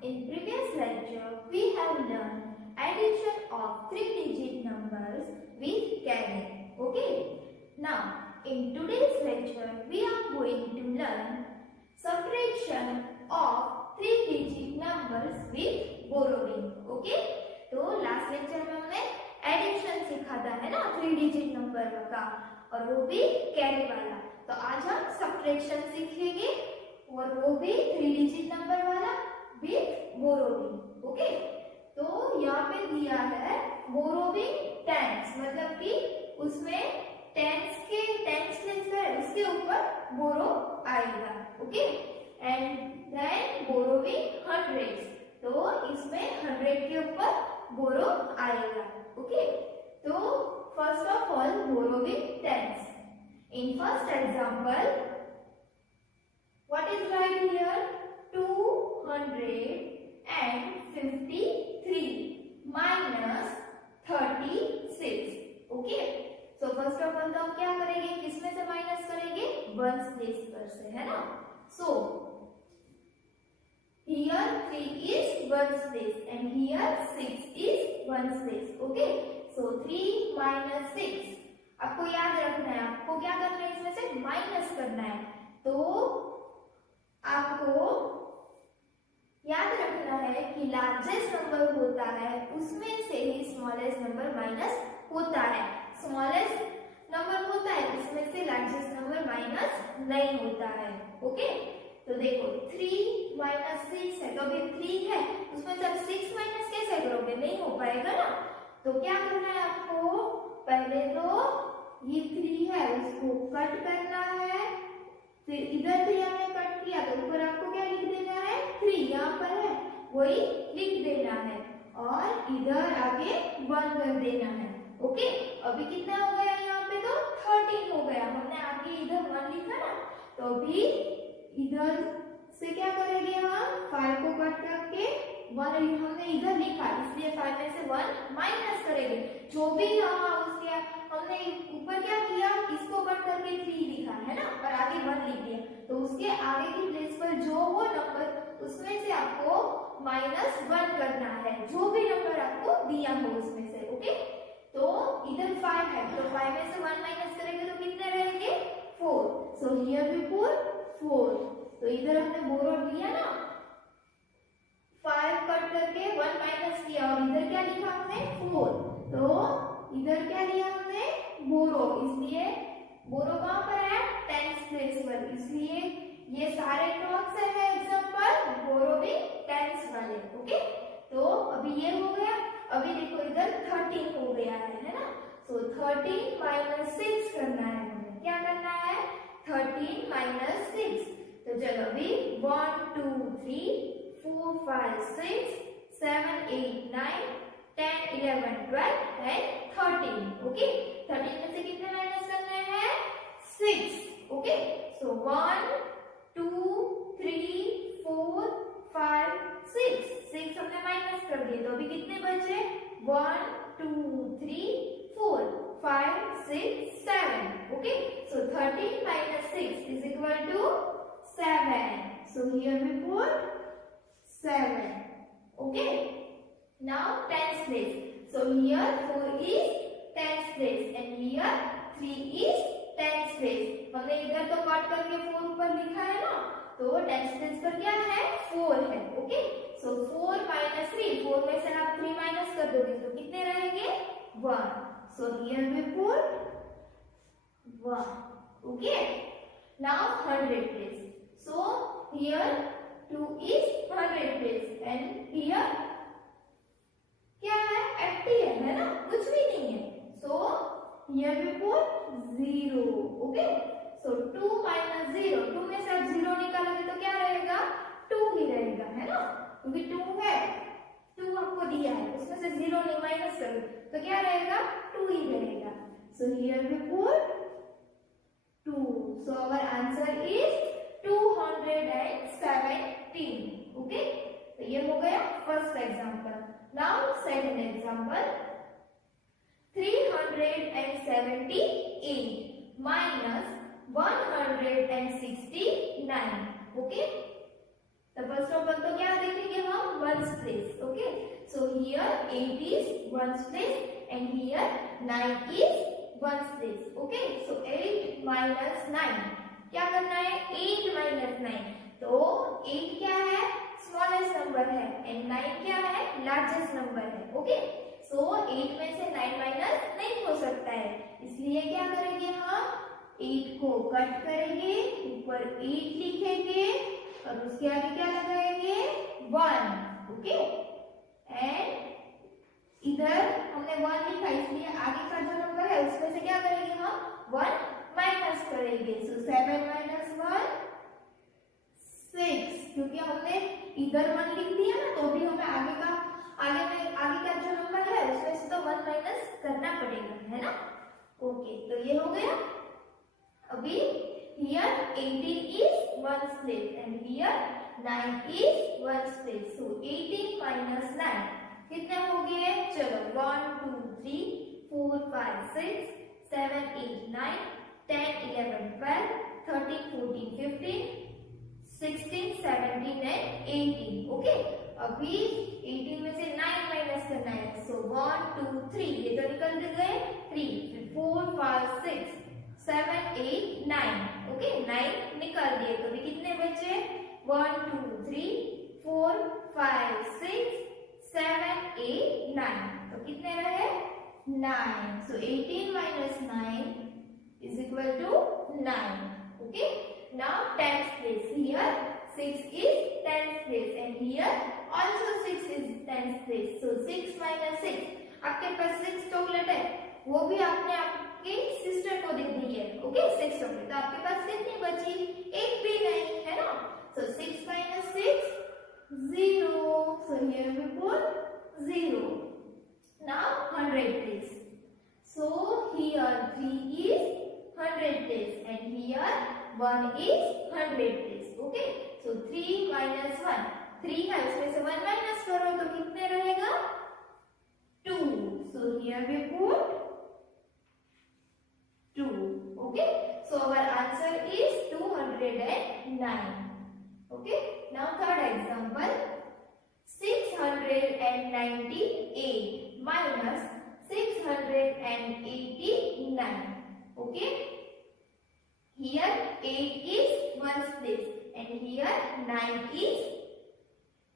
In previous lecture, we have learned addition of three-digit numbers with carry. Okay. Now, in today's lecture, we are going to learn subtraction of three-digit numbers with borrowing. Okay. तो last lecture में हमने addition सीखा था, है ना, three digit number का, और वो भी कैरी वाला। तो आज हम सब्ट्रैक्शन सीखेंगे और वो भी थ्री डिजिट नंबर वाला विथ बोरोविंग। ओके, तो यहाँ पे दिया है बोरोविंग टेंस, मतलब कि उसमें टेंस के टेंस प्लेस है, उसके ऊपर बोरो आएगा। Okay, and then borrowing hundreds, तो इसमें 100 के ऊपर बोरो आएगा। ओके, तो first of all borrowing tens. In first example, what is right here? 253 minus 36। Okay, so first of all तो हम क्या करेंगे, किसमें से माइनस करेंगे? वंस प्लेस पर से, है ना। सो here 3 is ones place and here 6 is ones place. Okay, so 3 minus 6, आपको याद रखना है, आपको क्या करना है, इसमें से माइनस करना है। तो आपको याद रखना है कि लार्जेस्ट नंबर होता है उसमें से ही स्मॉलेस्ट नंबर माइनस होता है। स्मॉलेस्ट नंबर होता है उसमें से लार्जेस्ट नंबर माइनस नहीं होता है। ओके, तो देखो 3 माइनस 6 है, तो अभी 3 है, उसमें जब 6 माइनस कैसे करोगे, नहीं हो पाएगा ना। तो क्या करना है आपको, पहले तो ये 3 है उसको कट करना है, फिर इधर 3 हमने कट किया तो ऊपर आपको क्या लिख देना है, 3 यहाँ पर है वही लिख देना है, और इधर आगे 1 कर देना है। ओके, अभी कितना हो गया यहाँ पे, तो 13 हो गया, हमने आगे इधर 1 लिखा ना, तो अभी इधर से क्या करेंगे, हम 5 को कट करके 1 हमने इधर लिखा, इसलिए 5 में से 1 माइनस करेंगे। जो भी यहाँ उसके हमने ऊपर क्या किया, इसको कट करके 3 लिखा है ना, और आगे 1 लिख दिया, तो उसके आगे की प्लेस पर जो हो नंबर उसमें से आपको माइनस 1 करना है, जो भी नंबर आपको दिया हो उसमें से। ओके, तो इधर 5 है, तो 5 में से 1 माइनस करेंगे तो कितने रहेंगे, 4। सो हियर वी पुट 4, तो इधर हमने बोरो लिया ना, 5 कट करके 1 माइनस किया, और इधर क्या लिखा हमने, 4, तो इधर क्या लिया हमने, बोरो, इसलिए बोरो कहाँ पर है, टेंस प्लेस पर, इसलिए ये सारे टॉक्स है एग्जांपल बोरोविंग टेंस वाले। ओके, तो अभी ये हो गया, अभी देखो इधर 13 हो गया है ना, सो 13 माइनस 6 करना है, हमें क्या करना है, 13 माइनस 6। तो चलो अभी 1 2 3 4 5 6 7 8 9 10 11 12 एंड 13। ओके, 13 में से कितने माइनस करने हैं, 6। ओके, सो 1 2 3 4 5 6 हमने माइनस कर दिए, तो अभी कितने बचे, 1 2 3 4 5 6 7। Okay, so 13 minus 6 is equal to 7. So here we put 7. Okay, now tens place. So here 4 is tens place and here 3 is tens place. हमने इधर तो काट करके 4 ऊपर लिखा है ना, तो टेंस प्लेस पर क्या है, 4 है। ओके, सो 4 माइनस 3, 4 में से आप 3 माइनस कर दोगे तो कितने रहेंगे, 1। So here we put 1. Okay, now 100 place. So here 2 is 100 place and here क्या है, empty है ना, कुछ भी नहीं है, so here we put 0. Okay, so 2 minus 0, 2 में से आप 0 निकालोगे तो क्या रहेगा, 2 ही रहेगा, है ना, क्योंकि 2 है, 2 आपको दिया है, उसमें से 0 नहीं माइनस करोगे तो क्या रहेगा, 2 ही रहेगा। So here we put 2. So our answer is 217. Okay, तो ये हो गया first example. Now second example, 378 minus 169। Okay, तो फर्स्ट ऑफ ऑल तो क्या देखेंगे हम, 8 is ones place and here 9 is ones place. Okay, so 8 minus 9. क्या करना है? 8 minus 9. तो 8 क्या है? स्मॉलेस्ट नंबर है एंड 9 क्या है? लार्जेस्ट नंबर है. ओके, सो 8 में से 9 माइनस नहीं हो सकता है, इसलिए क्या करेंगे हम? 8 को कट करेंगे, ऊपर 8 लिखेंगे और उसके आगे क्या लगाएंगे? 1. ओके, एंड इधर हमने 1 लिखा, इसलिए आगे का जो नंबर है उसमें से क्या करेंगे हम? 1 माइनस करेंगे. सो 7 माइनस 1 6. क्योंकि हमने इधर 1 लिख दिया ना, तो भी हमें आगे का जो नंबर है उसमें से तो 1 माइनस करना पड़ेगा, है ना. ओके, तो ये हो गया. अभी here 18 is ones place and here 9 is ones place. So 18 minus 9 कितने हो गए? चलो 1 2 3 4 5 6 7 8 9 10 11 12 13 14 15 16 17 and 18. ओके, अभी 18 में से 9 माइनस करना है. सो 1 2 3 ये तो निकल गए 3, फिर 4 5 6 7 8 9. ओके, 9 निकाल दिए, तो अभी कितने बचे? 1 2 3 4 5 6 7 8 9. तो कितने रहे? 9. सो 18 minus 9 is equal to 9. Okay, now tens place. Here 6 is tens place and here also 6 is tens place. So 6 minus 6. आपके पास 6 चॉकलेट है, वो भी आपने आपकी सिस्टर को दे दी है. Okay, 6 chocolate. तो आपके पास कितनी बची? एक भी नहीं, है ना. So 6 minus 6 0. So here we put 0. Now 100 place. So here 3 is 100 place and here 1 is 100 place. Okay, so 3 minus 1. 3 है, उसमें से 1 माइनस करो तो कितने रहेगा? 2. So here we put 2. Okay, so our answer is 209. Okay, now third example. 698 minus 689. Okay, here 8 is ones place and here 9 is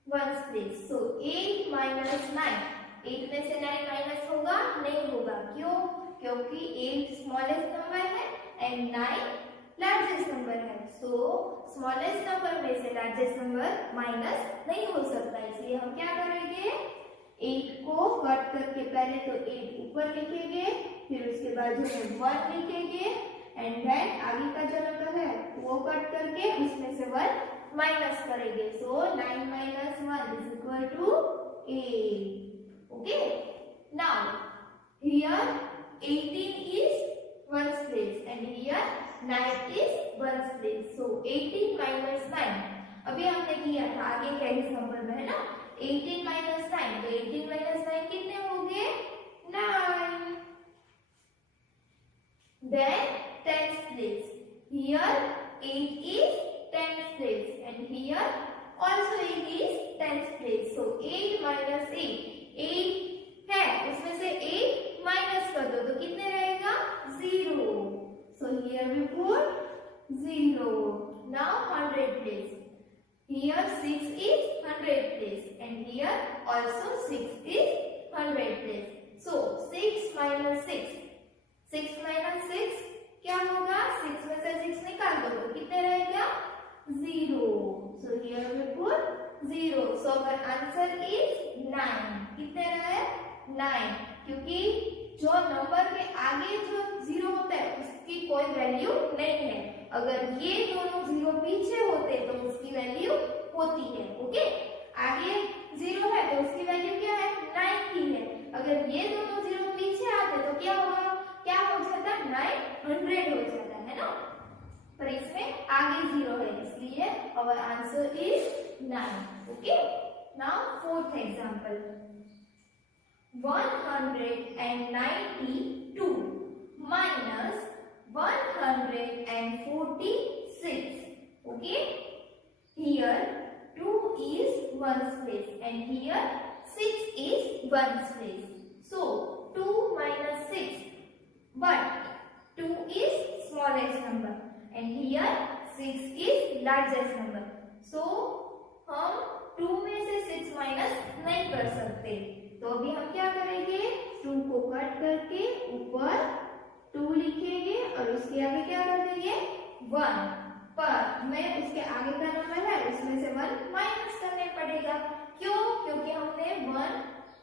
ones place. So 8 minus 9. 8 में से 9 minus होगा? नहीं होगा. क्यों? क्योंकि 8 स्मॉलेस्ट नंबर है एंड 9 लार्जेस्ट नंबर है. सो smallest number में से लार्जेस्ट नंबर माइनस नहीं हो सकता, इसलिए हम क्या करेंगे? 8 को कट करके पहले तो 8 ऊपर लिखेंगे, फिर उसके बाद जो है 1 लिखेंगे एंड देन आगे का जो नंबर है वो कट करके उसमें से 1 माइनस करेंगे. सो 9 minus 1 is equal to 8. Okay, now here 18 is ones place and here 9 is ones place. So 18 minus 9. अभी हमने किया था आगे के एग्जांपल में, है ना. 18 minus 9. तो 18 minus 9 कितने हो गए? 9. Then tens place. Here 8 is tens place and here also 8 is tens place. So 8 minus 8. 8 है, उसमें से 8 माइनस कर दो तो कितने रहेगा? 0. So here we put 0. Now 100 place. Here 6 is 100 place and here also 6 is 100 place. So 6 minus 6. 6 minus 6 क्या होगा? 6 में से 6 निकाल दो तो कितने रहेगा? 0. So here we put 0. So our answer is 9. कितने रहे? 9. क्योंकि जो नंबर के आगे जो 0 होता है उसकी कोई वैल्यू नहीं है. अगर ये दोनों 0 पीछे होते तो उसकी वैल्यू होती है. ओके, आगे 0 है तो उसकी वैल्यू क्या है? 9 की है. अगर ये दोनों 0 पीछे आते तो क्या होगा? क्या हो जाता? 900 हो जाता है ना. पर इसमें आगे 0 है, इसलिए our answer is 9. Okay, now fourth example. 192 minus 146. Okay, here 2 is ones place and here 6 is ones place. So 2 minus 6, but 2 is smallest number and here 6 is largest number. So हम 2 में से 6 माइनस नहीं कर सकते, तो अभी हम क्या करेंगे, 2 को कट करके ऊपर 2 लिखेंगे और उसके आगे क्या कर देंगे 1, पर हमें उसके आगे का नंबर है उसमें से 1 माइनस करने पड़ेगा। क्यों? क्योंकि हमने 1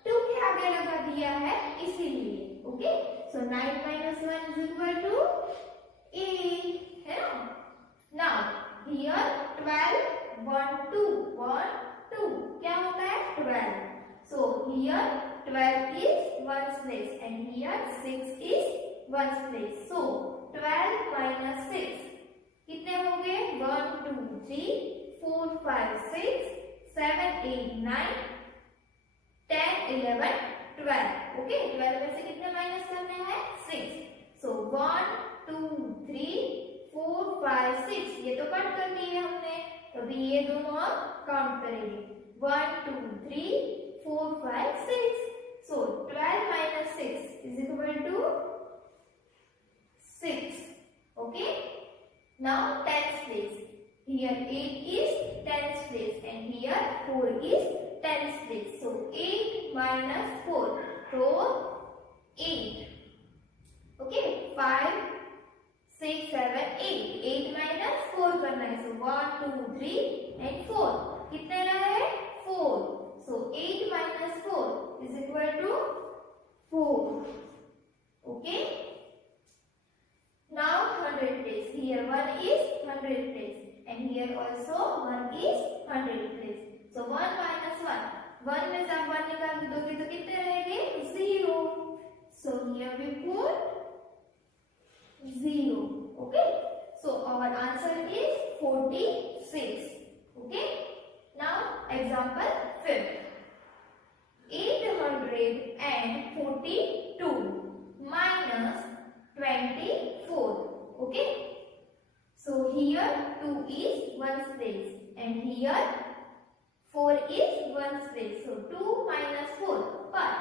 2 के आगे लगा दिया है इसीलिए। Okay, so 9 minus 1 is equal to 8 है ना। नाउ हियर 12 1 2 1 2 क्या होता है 12। So here 12 is ones place and here 6 is ones place. So 12 minus 6 कितने हो गए 1 2 3 4 5 6 7 8 9 10 11 12। ओके, 12 में से कितने माइनस करने हैं 6। सो 1 2 3 4 5 6 ये तो कट कर दिए हमने, तो अभी ये दोनों हम काउंट करेंगे 1 2 3 4 5 6। सो 12 minus 6 is equal to 6. Okay, now tens place. Here 8 is tens place and here 4 is tens place. So 8 minus 4, so 8. Okay, 5 6 7 8, 8 minus 4 करना है। So 1 2 3 and 4 कितने रहे 4। So 8 minus 4 is equal to 4. Okay, now 100 place. Here 1 is 100 place and here also 1 is 100 place. So 1 minus 1, 1 में से आप 1 निकाल दोगे तो कितने रहेंगे 0. So here we put 0. Okay, so our answer is 46. Okay, now example 5th. 842 minus 24. Okay, so here 2 is ones place and here 4 is ones place. So 2 minus 4, पर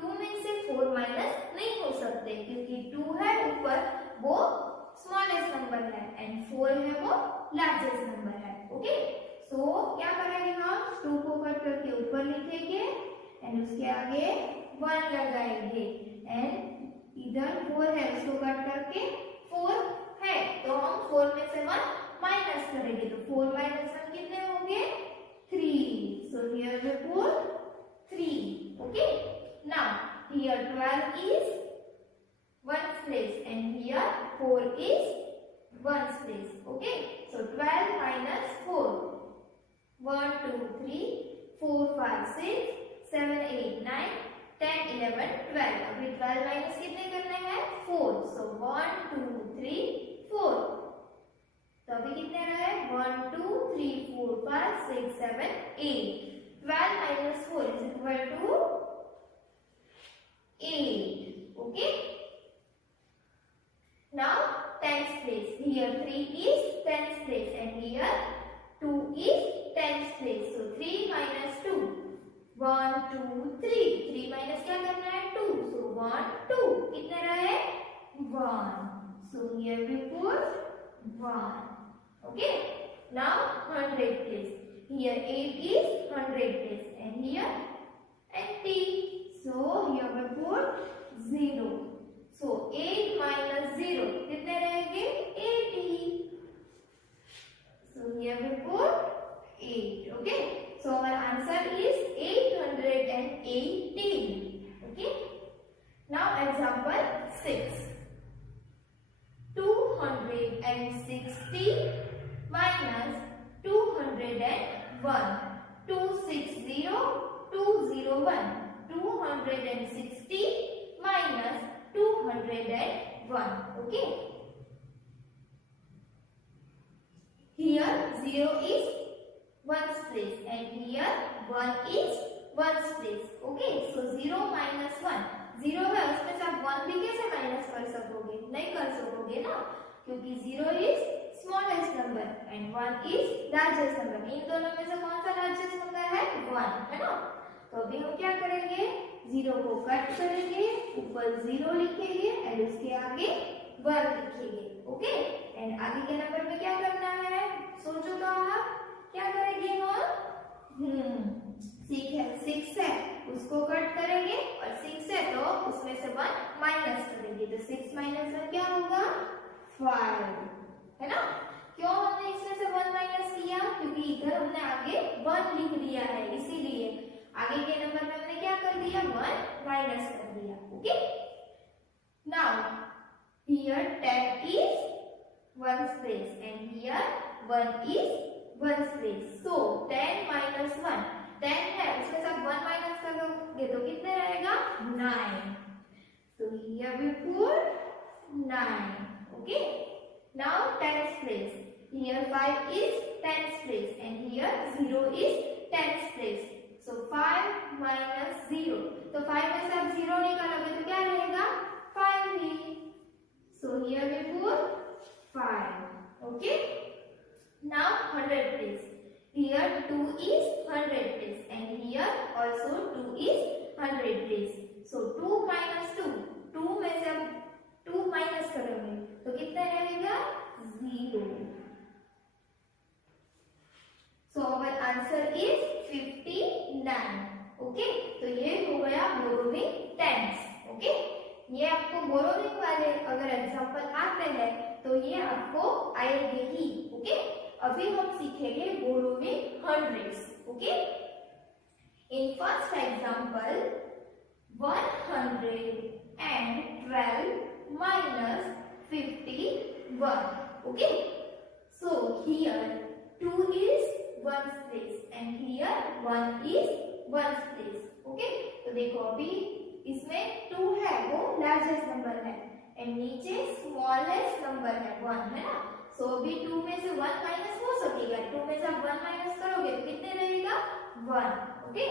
2 में से 4 माइनस नहीं हो सकते क्योंकि 2 है ऊपर वो स्मॉलेस्ट नंबर है एंड 4 है वो लार्जेस्ट नंबर है। ओके, सो क्या करेंगे हम 2 को कट करके ऊपर लिखेंगे एंड उसके आगे 1 लगाएंगे एंड इधर 4 है उसको कट करके 4 है तो हम 4 में से 1 माइनस करेंगे, तो 4 minus 1 कितने होंगे 3. So here we put 3. Okay, now here 12 is ones place and here 4 is ones place. Okay, so 12 minus 4, 1 2 3 4 5 6 7 8 9 10 11 12। अभी 12 माइनस कितने करने हैं 4। सो 1 2 3 4, तो अभी कितने रहे 1 2 3 4 5 6 7 8। 12 minus 4 is equal to 8. Okay, now tens place. Here 3 is tens place and here 2 is tens place. So 3 minus 2, 1 2 3, 3 minus क्या करना है 2। So 1 2 कितने रहे 1। So here we put 1. Okay, now 100 place. Here 8 is 100 place and here empty. So here we put 0. So 8 minus 0 कितने रहेंगे 80. So here we put 8. Okay, so our answer is 818. Okay, now example 6. 260 minus 201. 260 201. 260 minus 201. Okay, here 0 is ones place and here 1 is ones place. Okay, so 0 minus 1, 0 है उसमें से आप 1 भी कैसे minus कर सकोगे, नहीं कर सकोगे ना, क्योंकि 0 is smallest number and 1 is largest number. इन दोनों में से कौन सा largest number है 1 है ना। तो अभी हम क्या करेंगे, 0 को कट करेंगे, ऊपर 0 लिखेंगे एंड उसके आगे 1 लिखेंगे। ओके, एंड आगे के नंबर में क्या करना है, सोचो तो आप क्या करेंगे हम, 6 है उसको कट करेंगे और 6 है तो उसमें से 1 माइनस करेंगे, तो 6 माइनस 1 क्या होगा 5, है ना। क्यों हमने इसमें से 1 माइनस किया, क्योंकि इधर हमने आगे 1 लिख दिया है, इसीलिए आगे के नंबर में हमने क्या कर दिया 1 माइनस कर दिया। Okay, now here 10 is 1's place and here 1 is 1's place, so 10 minus 1, 10 है उसमें से 1 माइनस करोगे तो कितने रहेगा 9, so here we put 9. Okay, now 10's place, here 5 is 10's place and here 0 is 10's place, so 5 minus 0, तो 5 में से आप 0 निकालोगे तो क्या रहेगा 5 ही, so here we put 5. Okay, now 100 place, here 2 is 100 place and here also 2 is 100 place, so 2 minus 2, 2 में से आप 2 माइनस करोगे तो कितना रहेगा 0, so our answer is 59. Okay, तो ये हो गया बोरोविंग टेंस। ओके, ये आपको बोरोविंग वाले अगर एग्जांपल आते हैं तो ये आपको आएंगे ही। ओके, अभी हम सीखेंगे borrowing hundreds. Okay, in first example 112 minus 51. Okay, so here 2 is 1's place and here 1 is 1's place. Okay, तो देखो अभी इसमें 2 है वो लार्जेस्ट नंबर है एंड नीचे स्मॉलेस्ट नंबर है 1, है ना। सो अभी 2 में से 1 माइनस हो सकेगा, 2 में से आप 1 माइनस करोगे तो कितने रहेगा 1। Okay,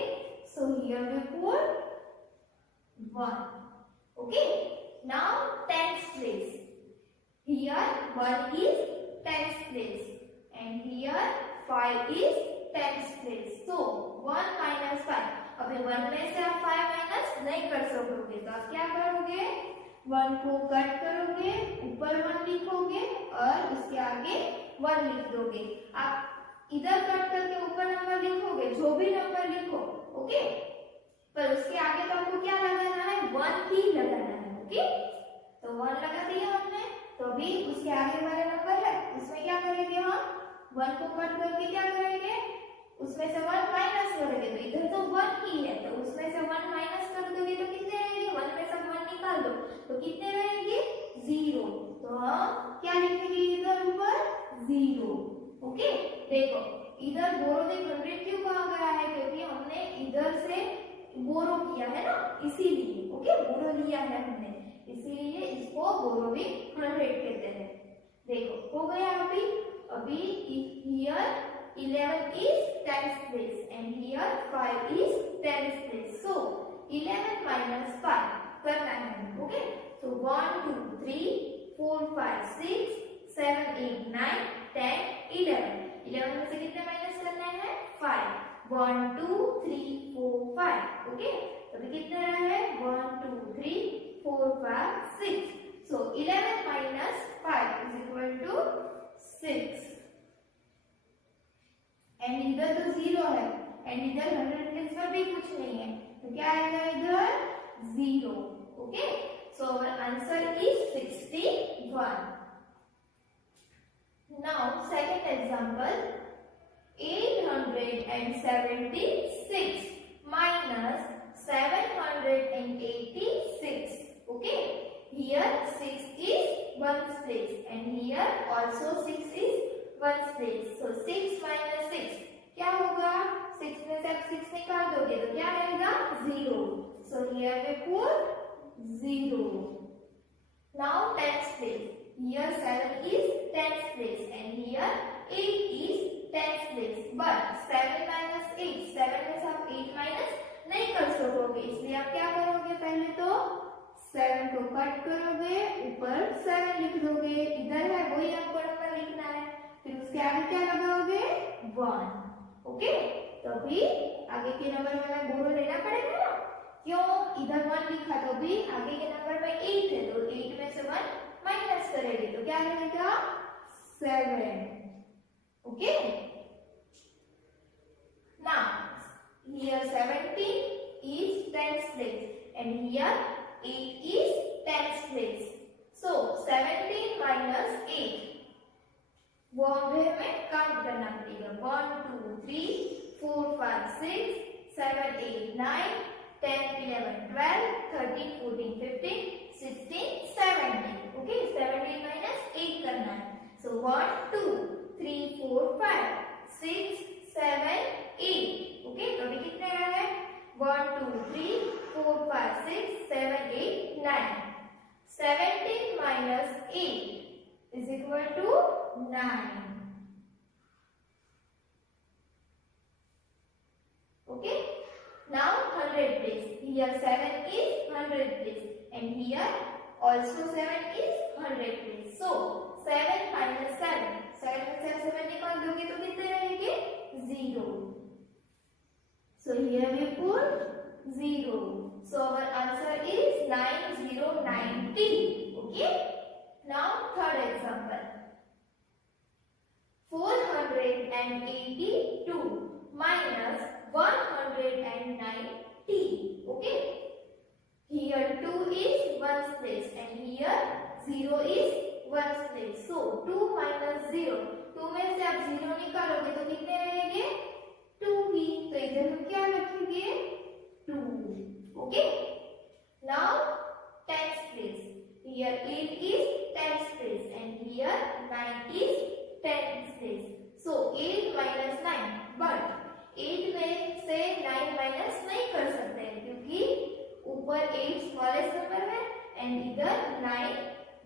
so here we put 1. Okay, now 10's place, here 1 is 10's place and here 5 is 10's place, so 1 minus 5, अभी 1 में से आप 5 माइनस नहीं कर सकोगे तो आप क्या करोगे 1 को कट करोगे, ऊपर 1 लिखोगे और उसके आगे 1 लिख दोगे। आप इधर कट करके ऊपर नंबर लिखोगे, जो भी नंबर लिखो, ओके, पर उसके आगे तो आपको क्या लगाना है 1 ही लगाना है। ओके, तो 1 लगा दिया हमने, तो अभी उसके आगे वाला नंबर है उसमें क्या करेंगे हम 1 को कट करके क्या करेंगे उसमें से 1 माइनस करेंगे, तो इधर तो 1 ही है तो उसमें से 1 माइनस कर दोगे तो कितने रहेंगे 1 में से 1 निकाल दो तो कितने रहेंगे 0, तो हम क्या लिखेंगे इधर ऊपर 0। ओके, देखो इधर बोरोविंग 100 क्यों कहा गया है, क्योंकि हमने इधर से बोरो किया है ना, इसीलिए। ओके, बोरो लिया है हमने, इसीलिए इसको बोरोविंग 100 कहते हैं। देखो हो गया अभी here 11 is 10's place and here 5 is 10's place, so 11 minus 5 करना है। ओके, so 1 2 3 4 5 6 7 8 9 10 11, 11 में से कितने माइनस करना है 5, 1 2 3 4 5। ओके, अभी कितने रहे 1 2 3 4 5 6, so 11 minus 5 is equal to 6 and इधर तो 0 है एंड इधर 100 प्लेस पर भी कुछ नहीं है तो क्या आएगा इधर 0। Okay, so our answer is 61। Now second example 876 minus 786। Okay, here 6 is 1's place and here also 6 is 1's place, so 6 minus 6 क्या होगा 6 में से आप 6 निकाल दोगे तो क्या रहेगा 0, so here we put 0। now 10's place, here 7 is 10's place and here 8 is 10's place, but 7 minus 8, 7 में से आप 8 माइनस नहीं कर सकोगे, इसलिए आप क्या करोगे पहले तो 7 को कट करोगे, ऊपर 7 लिख दोगे, इधर है वही आपको नंबर लिखना है, फिर उसके आगे क्या लगाओगे 1। ओके, तो भी आगे के नंबर में हमें बोरो लेना पड़ेगा ना, क्यों? इधर 1 लिखा तो भी आगे के नंबर में 8 है, तो 8 में से 1 माइनस करेंगे तो क्या रहेगा 7। Okay, now here 17 is tens place and here 8 is tens place. So 17 minus 8 वो हमें काउंट करना पड़ेगा 1 2 3 4 5 6 7 8 9 10 11 12 13 14 15 16 17. ओके, 17 minus 8 करना है. So 1 2 3 4 5 6 7 8. ओके, तो अभी कितने रहे? 1 2 3 4 5 6 7 8 9. 17 minus 8 is equal to 9. Okay, now 100 place. Here 7 is 100 place and here also 7 is 100 place. So 7 minus 7, 7 में से 7 निकाल दोगे तो कितने रहेंगे? 0. So here we put 0. So our answer is 9090. Okay. Now third example. 482 minus 190. Okay. Here 2 is 1's place and here 0 is 1's place. So 2 minus 0. 2 में से आप 0 निकालोगे तो कितने रहेंगे? 2 ही. तो इधर हम क्या रखेंगे? 2. Okay. Now tens place. Here 8 is tens place and here 9 is tens place. So 8 minus 9. But 8 में से 9 माइनस नहीं कर सकते हैं क्योंकि ऊपर 8 स्मॉलेस्ट नंबर है एंड इधर 9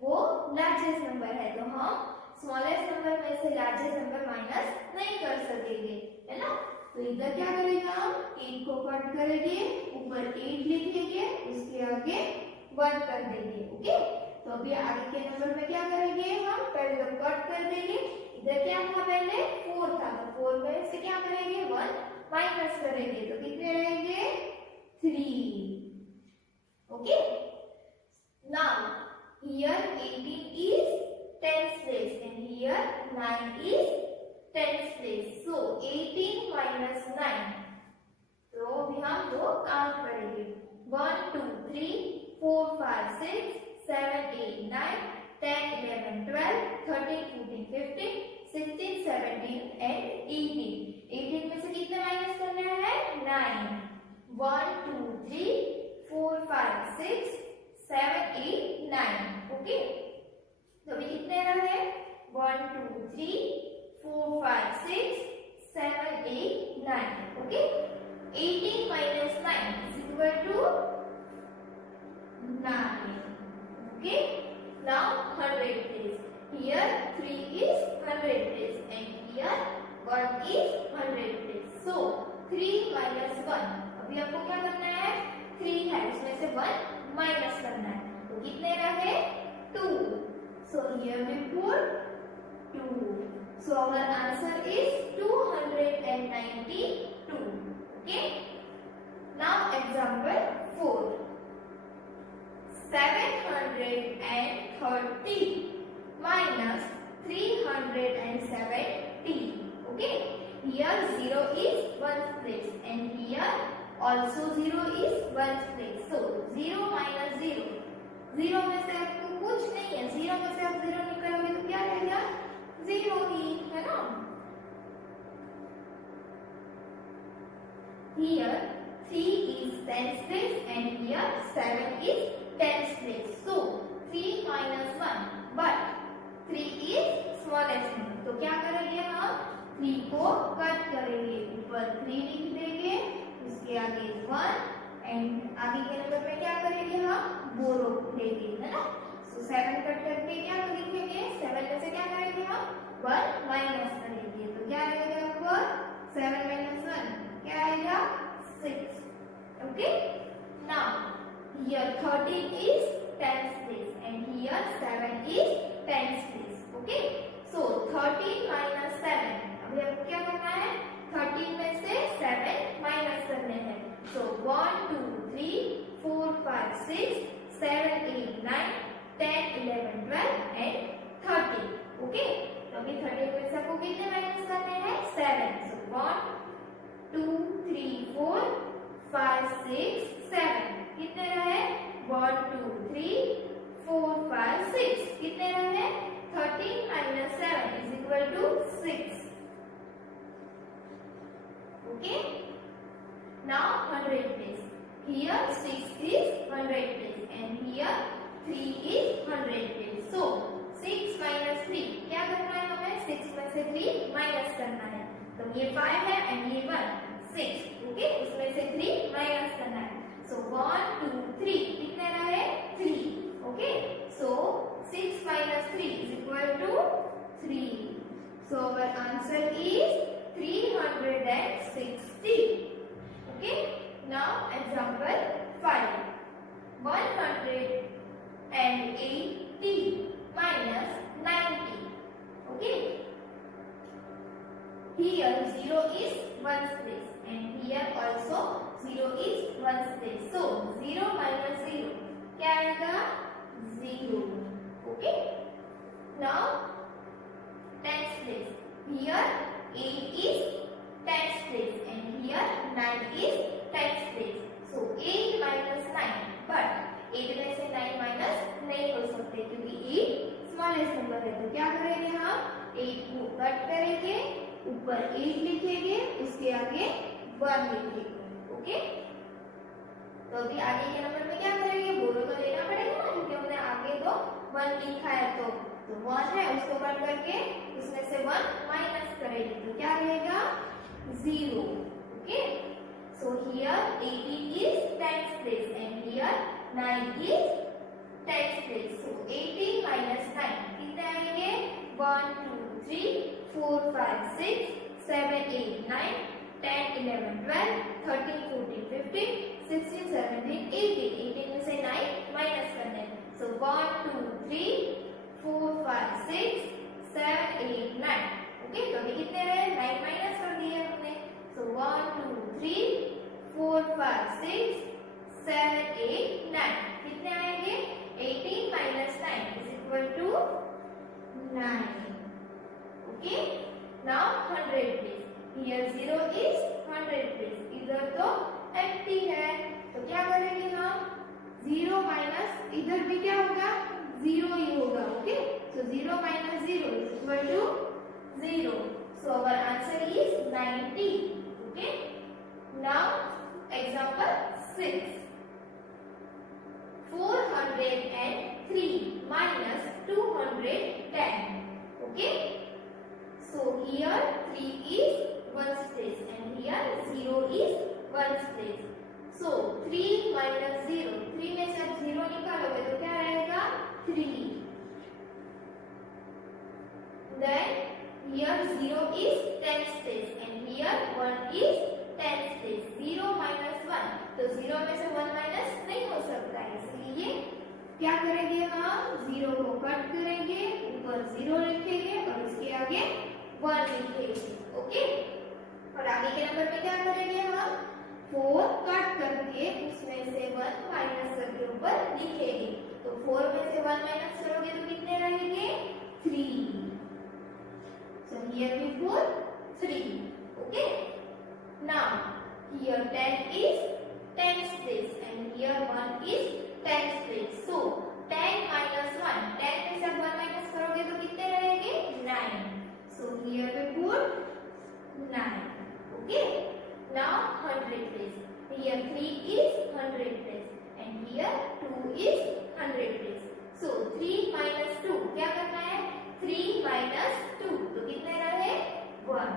वो लार्जेस्ट नंबर है, तो हम स्मॉलेस्ट नंबर में से लार्जेस्ट नंबर माइनस नहीं कर सकेंगे, है ना. तो इधर क्या करेंगे? हम 8 को कट करेंगे, ऊपर 8 लिखेंगे, उसके आगे 1 कर देंगे. ओके, तो अभी आगे के नंबर में क्या करेंगे? हम पहले तो कट कर देंगे. इधर क्या था? पहले 4 था, तो 4 में से क्या करेंगे? 1 माइनस करेंगे तो कितने रहेंगे? 3. Okay, now here 18 is tens place and here 9 is tens place. So 18 minus 9. तो अभी हम दो काउंट करेंगे 1 2 3 4 5 6 7 8 9 10 11 12 13 14 15 16 17 and 18. 18 में से कितने माइनस करना है? 9. 1 2 3 4 5 6 7 8 9. ओके, तो अभी कितने रहे? 1 2 3 4 5 6 7 8 9. Okay, 18 minus 9 is equal to 9. Okay, now 100 place. Here 3 is 100 place and here 1 is 100 place. So 3 minus 1. अभी आपको क्या करना है? 3 है, उसमें से 1 माइनस करना है, तो कितने रहे? 2. So here we put 2. So our answer is 292. Okay. Now example 4. 730 minus 370. Okay. Here 0 is 1's place and here also 0 is 1's place. So 0 minus 0. 0 में से आपको कुछ नहीं है, 0 में से आप 0 निकालोगे तो क्या रहेगा? 0 ही, है ना. Here 3 is tens place and here 7 is tens place. So 3 minus 1, but 3 is smallest number. तो क्या करेंगे? हम 3 को कट करेंगे, ऊपर 3 लिख देंगे, उसके आगे 1 एंड आगे के नंबर में क्या करेंगे? हम बोरो लेंगे, है ना. So 7 कट करके क्या लिखेंगे? 7 में से क्या करेंगे? हम 1 माइनस करेंगे, तो क्या रहेगा? ऊपर 7 minus 1 क्या आएगा? 6. Okay. Now here 13 is tens place and here 7 is tens place. Okay. So 13 minus 7. अभी आपको क्या करना है? 13 में से 7 1 2 3 4 5 6 7 कितने रहे 1 2 3 4 5 6 कितने रहे 13 minus 7 is equal to 6. Okay, now 100 place. Here 6 is 100 place and here 3 is 100 place. So 6 minus 3 क्या करना है हमें 6 में से 3 माइनस करना है. तो ये 5 है and ये 1 6. ओके, उसमें से 3 माइनस करना है. So 1 2 3 कितने रहे 3. Okay, so 6 minus 3 is equal to 3. So our answer is 360. Okay, now example 5. 180 minus 90. Okay, here 0 is 1's place and here also 0 is 1's place. So 0 minus 0 क्या आएगा 0. Okay, now 10's place. Here 8 is 10's place and here 9 is 10's place. So 8 minus 9, but 8 में से 9 minus नहीं हो सकते क्योंकि 8 smallest number है. तो क्या करेंगे हम 8 को कट करेंगे, ऊपर 8 लिखेंगे, उसके आगे 1 लिखेंगे. ओके, तो अभी आगे के नंबर में क्या करेंगे बोरो तो लेना पड़ेगा ना क्योंकि हमने आगे तो 1 लिखा है. तो 1 है उसको कट करके उसमें से 1 माइनस करेंगे तो क्या रहेगा 0. Okay, so here 18 is 10's place and here 9 is 10's place. So 18 minus 9 कितने आएंगे 1 2 3 4 5 6 7 8 9 10 11 12 13 14 15 16 17 18. 18 में से 9 माइनस करना है. So 1 2 3 4 5 6 7 8 9. ओके, तो अभी कितने रहे 9 माइनस कर दिए हमने. So 1 2 3 4 5 6 7 8 9 कितने आएंगे 18 minus 9 is equal to 9. Okay, now 100 place. Here 0 is 100 place. इधर तो empty है तो क्या करेंगे हम 0 माइनस इधर भी क्या होगा 0 ही होगा. Okay, so 0 minus 0 is equal to 0. So our answer is 90. Okay, now example 6. 403 minus 210. Okay, so here 3 is 1's place and here 0 is 1's place. So 3 minus 0, 3 में से 0 निकालोगे तो क्या रहेगा 3. Then here 0 is 10's place and here 1 is 10's place. 0 minus 1, तो 0 में से 1 minus नहीं हो सकता है, इसलिए क्या करेंगे हम 0 को कट करेंगे, ऊपर 0 लिखेंगे और उसके आगे 1 लिखेंगे. ओके, और आगे के नंबर में क्या करेंगे हम 4 कट करके उसमें से 1 माइनस करके ऊपर लिखेंगे. तो 4 में से 1 माइनस करोगे तो कितने रहेंगे 3. So here we put 3. Okay, now here 10 is 10's place and here 1 is 10's place. So 10 minus 1, 10 में से 1 माइनस करोगे तो कितने रहेंगे 9. So here we put 9. Okay, now 100 place. Here 3 is 100 place and here 2 is 100 place. So 3 minus 2 क्या करना है 3 minus 2 तो कितने रहे 1.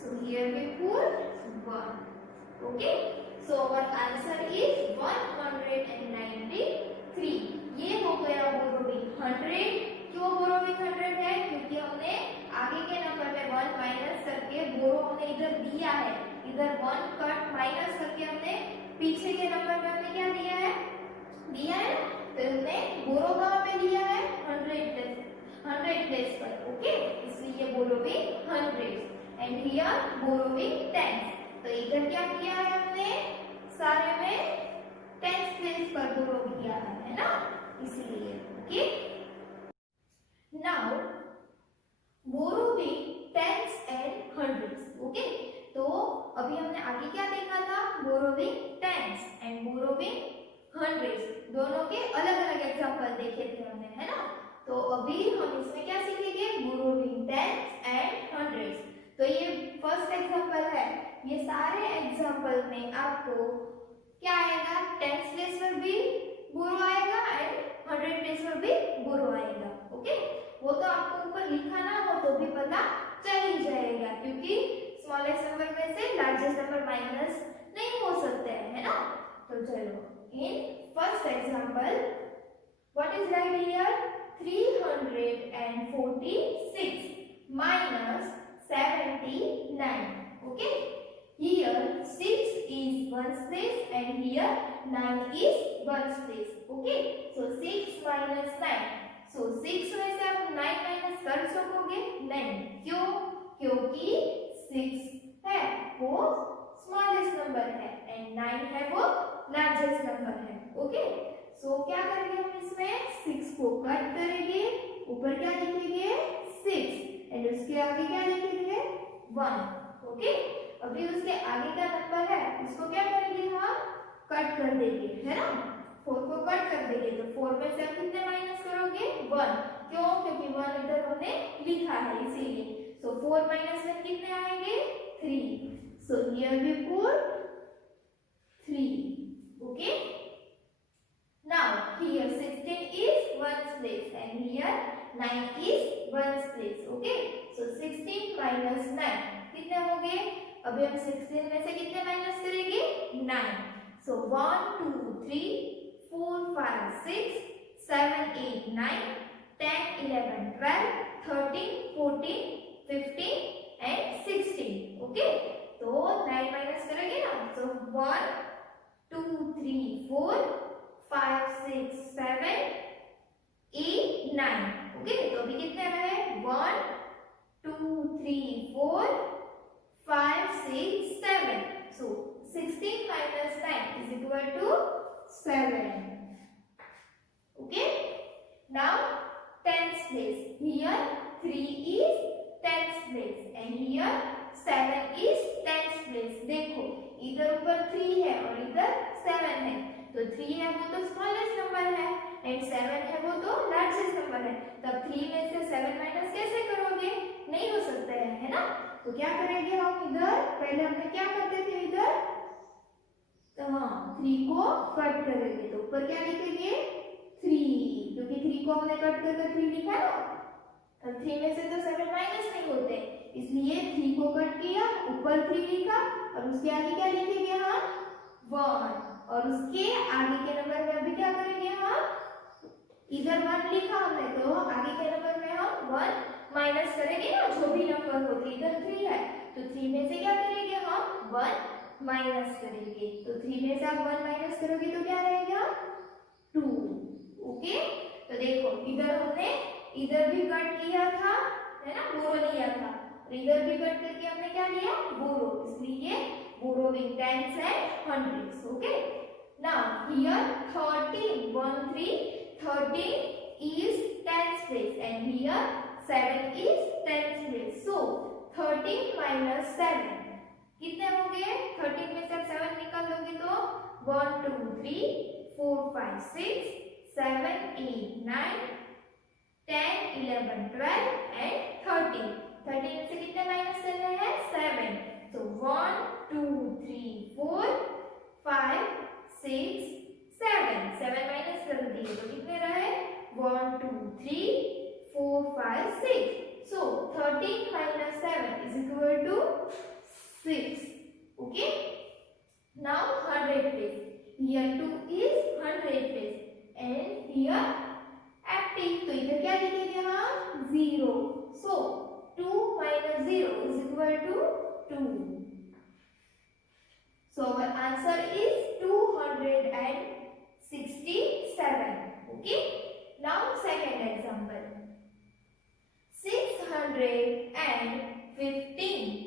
So here we put 1. Okay, so our answer is 193. ये हो गया बोरोविंग 100. क्यों बोरोविंग 100 है क्योंकि हमने आगे के नंबर में 1 माइनस करके बोरो हमने इधर दिया है, इधर 1 कट माइनस करके हमने पीछे के नंबर में हमने क्या दिया है तो हमने बोरो कहाँ पे लिया है 100 प्लेस पर. ओके, इसलिए बोरोविंग 100 एंड हियर बोरोविंग 10. तो इधर क्या किया है हमने सारे में 10th प्लेस पर बोरो किया है ना, इसलिए. Okay, now borrowing 10s and 100s. Okay, तो अभी हम इसमें क्या सीखेंगे, बोरोविंग टेंस एंड हंड्रेड्स। तो ये फर्स्ट एग्जांपल है, ये सारे एग्जांपल में आपको क्या आएगा, टेंस प्लेस पर भी बोरो आएगा एंड 100 प्लेस पर भी बोरो आएगा। ओके, वो तो आपको ऊपर लिखा ना हो तो भी पता चल ही जाएगा, क्योंकि स्मॉलेस्ट नंबर में से लार्जेस्ट नंबर माइनस नहीं हो सकते हैं, है ना। तो चलो, इन first example what is right here, 346 minus 79. Okay, here 6 is ones place and here 9 is ones place. Okay, so 6 minus 9, so 6 में से आप 9 माइनस कर सकोगे नहीं, क्यों, क्योंकि 6 है वो स्मॉलेस्ट नंबर है एंड 9 है वो लार्जेस्ट नंबर है। ओके, सो क्या करेंगे हम इसमें, 6 को कट करेंगे, ऊपर क्या लिखेंगे 6 एंड उसके आगे क्या लिखेंगे 1। ओके, अभी उसके आगे का नंबर है उसको क्या करेंगे हम, कट कर देंगे, है ना, 4 को कट कर देंगे। तो 4 में से आप कितने माइनस करोगे 1, क्यों, क्योंकि 1 इधर हमने लिखा है इसीलिए। सो 4 माइनस 1 कितने आएंगे 3, so here we put 3। Okay, now here 16 is ones place and here 9 is ones place। okay, so 16 minus 9 कितने हो गए, अभी हम 16 में से कितने माइनस करेंगे 9। so 1 2 3 4 5 6 7 8 9 10 11 12 13 14 15 and 16। ओके, तो 9 माइनस करेंगे ना, so 1 2 3 4 5 6 7 8 9। ओके, तो अभी कितने रहे 1 2 3 4 5 6 7, सो 16 minus 9 is equal to 7। Okay, now tens place, here 3 is tens place and here 7 is tens place। देखो इधर ऊपर 3 है और इधर 7 है, तो 3 है वो तो स्मॉलेस्ट नंबर है एंड 7 है वो तो लार्जेस्ट नंबर है। तब 3 में से 7 माइनस कैसे करोगे, नहीं हो सकता है ना। तो क्या करेंगे हम इधर, पहले हमने क्या करते थे इधर, तो हाँ 3 को कट करेंगे, तो ऊपर क्या लिखेंगे 3, क्योंकि 3 को हमने कट करके 3 लिखा ना, तब 3 में से तो 7 माइनस नहीं होते, इसलिए 3 को कट किया, ऊपर 3 लिखा और उसके आगे क्या लिखेंगे हम 1, और उसके आगे के नंबर में अभी क्या करेंगे हम, इधर 1 लिखा हमने तो आगे के नंबर में हम 1 माइनस करेंगे ना, जो भी नंबर होते, इधर 3 है तो 3 में से क्या करेंगे हम 1 माइनस करेंगे, तो 3 में से आप 1 माइनस करोगे तो क्या रहेगा 2। ओके, तो देखो इधर हमने इधर भी कट किया था, है ना, बोरो लिया था, और इधर भी कट करके हमने क्या लिया बोरो, इसलिए borrowing tens and hundreds. Okay, now here 13 1 3 13 is tens place and here 7 is tens place, so 13 minus 7 कितने हो गए, 13 में से 7 निकाल लोगे तो 1 2 3 4 5 6 7 8 9 10 11 12 and 13। 13 में से कितने माइनस करने हैं 7, तो 1 2 3 4 5 6 7 माइनस कर दिए तो कितने रहे 1 2 3 4 5 6, so 13 minus 7 is equal to 6। okay, now 100 place, here 2 is 100 place and here empty, तो इधर क्या लिखेंगे हम 0, so 2 minus 0 is equal to 2, so our answer is 267। okay, now second example, 615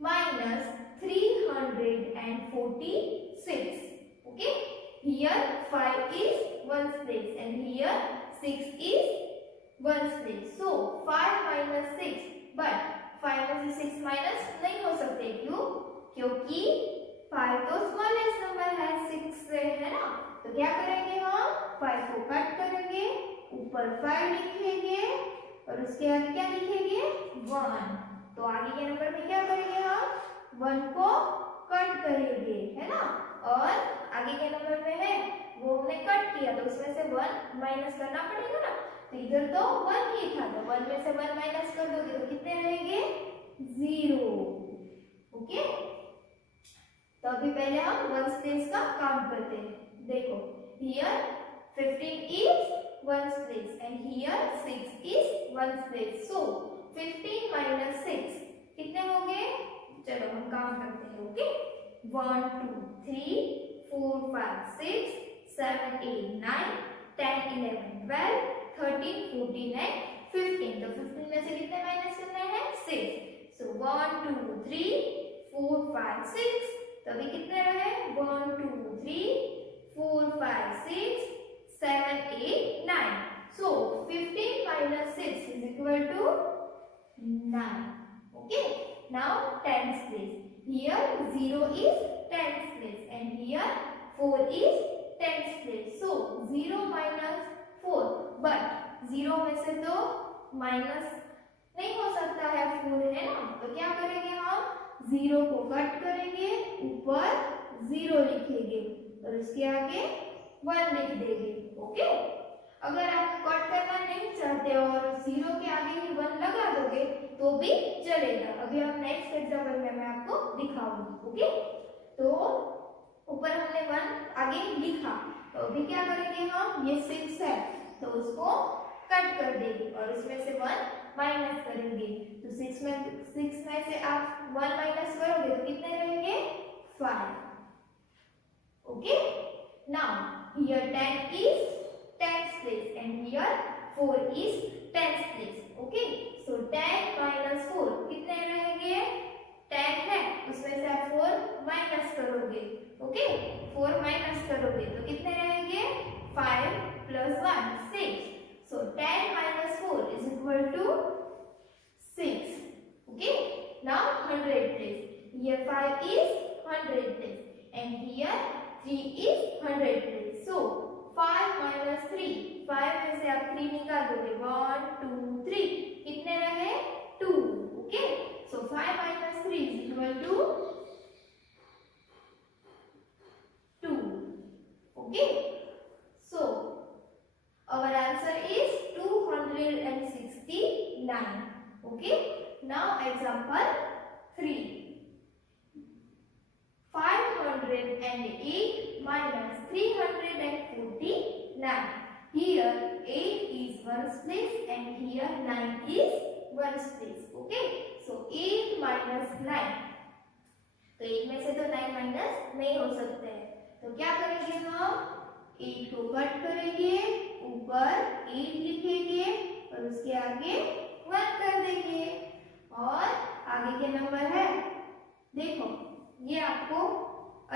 minus 346। okay, here 5 is ones place and here 6 is ones place, so 5 minus 6, but 5 में से 6 minus नहीं हो सकते, क्यों, क्योंकि 5 तो स्मॉलेस्ट नंबर है 6 से, है ना, तो क्या करेंगे हम 5 को कट करेंगे ऊपर 5 लिखेंगे और उसके आगे क्या लिखेंगे 1। तो आगे के नंबर में क्या करेंगे हम 1 को कट करेंगे, है ना। और आगे के नंबर में है वो हमने कट किया तो उसमें से 1 माइनस करना पड़ेगा ना। तो इधर तो 1 ही था तो 1 में से 1 माइनस कर दोगे तो कितने रहेंगे 0। ओके, तो अभी पहले हम वंस प्लेस का काउंट करते हैं। देखो here 15 is ones place and here 6 is ones place. So 15 minus 6 कितने होंगे, चलो हम काउंट करते हैं। Okay 1 2 3 4 5 6 7 8 9 10 11 12 13 14 and 15। तो 15 में से कितने माइनस करना है 6। सो 1 2 3 4 5 6। तो अभी कितने रहे 1 2 3 4 5 6 7 8 9। So 15 minus 6 is equal to 9. Okay. Now tens place. Here 0 is tens place and here 4 is tens place. So 0 minus 4. But 0 में से तो minus नहीं हो सकता है 4 है ना। तो क्या करेंगे हम 0 को कट करेंगे ऊपर 0 लिखेंगे और उसके आगे 1 लिख देंगे। ओके, अगर आप कट करना नहीं चाहते और 0 के आगे ही 1 लगा दोगे तो भी चलेगा। अभी हम नेक्स्ट एग्जांपल में मैं आपको दिखाऊंगी। ओके, तो ऊपर हमने 1 आगे लिखा तो अभी क्या करेंगे हम ये 6 है तो उसको कट कर देंगे और उसमें से 1 माइनस करेंगे। तो 6 में से आप 1 माइनस करोगे तो कितने रहेंगे 5। Okay, now here 10 is tens place and here 4 is tens place. Okay, so 10 minus 4 कितने रहेंगे 10 है उसमें से आप 4 माइनस करोगे। ओके, 4 माइनस करोगे तो कितने रहेंगे 5 plus 1 6। So 10 minus 4 is equal to 6. Okay, now 100 place. Here 5 is 100 place and here 3 is 100 place. So 5 minus 3, 5 में से आप 3 निकाल दोगे 1 2 3 कितने रहे 2। Okay, so 5 minus 3 is equal to 2. Okay, so our answer is 269. Okay, now example 3. 508 minus 349. Here 8 is ones place and here 9 is ones place. Okay, so 8 minus 9। तो 8 में से तो 9 माइनस नहीं हो सकते हैं तो क्या करेंगे हम 8 को कट करेंगे ऊपर 8 लिखेंगे और उसके आगे 1 कर देंगे और आगे के नंबर है देखो ये आपको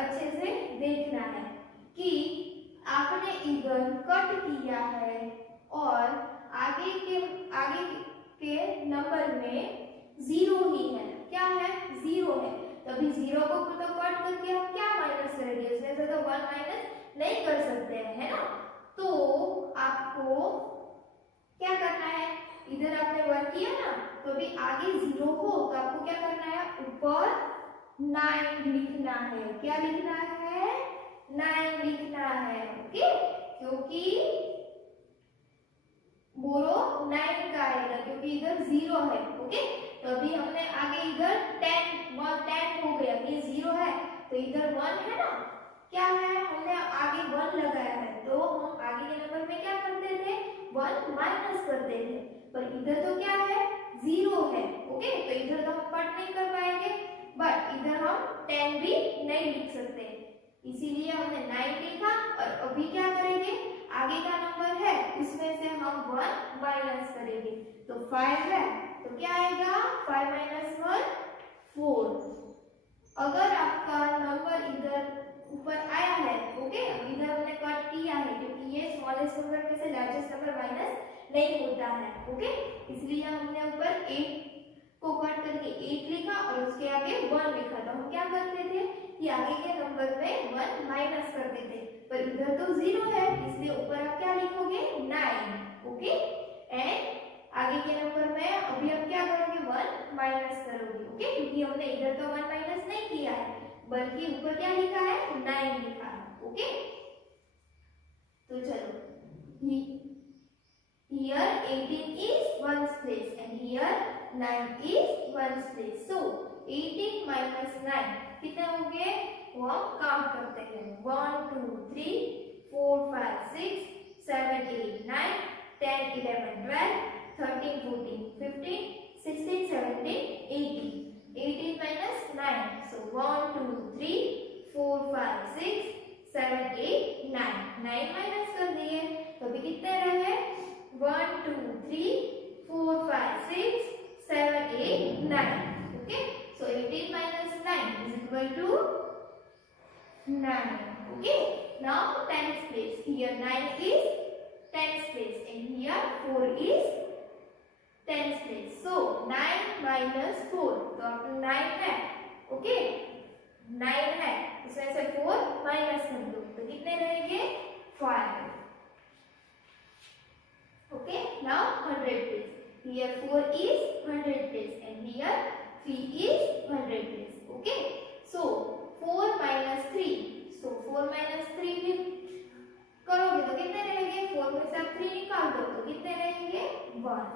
अच्छे से देखना है कि आपने इधर कट किया है और आगे के नंबर में 0 ही है। क्या है 0 है तभी 0 को तो कट करके हम क्या माइनस करेंगे उसमें से तो 1 माइनस नहीं कर सकते हैं, है ना। तो आपको क्या करना है इधर आपने 1 किया ना तो अभी आगे 0 हो तो आपको क्या करना है ऊपर 9 लिखना है। क्या लिखना है 9 लिखना है। ओके, क्योंकि बोरो 9 का आएगा क्योंकि इधर 0 है। ओके, तो अभी हमने आगे इधर 10 हो गया ये 0 है तो इधर 1 है ना। क्या है हमने आगे 1 लगाया है तो हम आगे के नंबर में क्या करते थे 1 माइनस करते थे पर इधर तो क्या है 0 है। ओके, तो इधर तो हम कट नहीं कर पाएंगे बट इधर हम 10 भी नहीं लिख सकते इसीलिए हमने 9 लिखा और अभी क्या करेंगे आगे का नंबर है इसमें से हम 1 माइनस करेंगे तो 5 है तो क्या आएगा 5 minus 1 4। अगर आपका नंबर इधर ऊपर आया है ओके इधर हमने कट किया है क्योंकि ये स्मॉलेस्ट नंबर में से लार्जेस्ट नंबर माइनस नहीं होता है। ओके, इसलिए हमने ऊपर 8 को कट करके 8 लिखा और उसके आगे 1 लिखा। तो हम क्या करते थे कि आगे के नंबर में 1 माइनस करते थे पर इधर तो 0 है इसलिए ऊपर आप क्या लिखोगे 9। ओके। एंड आगे के नंबर में अभी हम क्या करोगे 1 माइनस करोगे, ओके, क्योंकि हमने इधर तो 1 माइनस नहीं किया है बल्कि ऊपर क्या लिखा है 9 लिखा है, ओके। तो चलो here 18 is ones place and here 9 is ones place, so 18 minus 9 कितने होंगे वो हम काउंट करते हैं 1 2 3 4 5 6 7 8 9 10 11 12 13 14 15 16 17 18 18 minus 9, so 1 2 3 4 5 6 7 8 9 9 माइनस कर दिए तो अभी कितने रहे 1 2 3 4 5 6 7 8 9, okay, so 18 minus 9 is equal to 9, okay. Now tens place, here 9 is tens place and here 4 is tens place, so 9 minus 4 तो आपको 9 है, ओके, 9 है, इसमें से 4 माइनस कर दो तो कितने रहेंगे 5, okay. Now 100 place, here 4 is 100 place and here 3 is 100 place, okay. So 4 minus 3, so 4 minus 3 भी करोगे तो कितने रहेंगे 4 में से आप 3 निकाल दो तो कितने रहेंगे 1.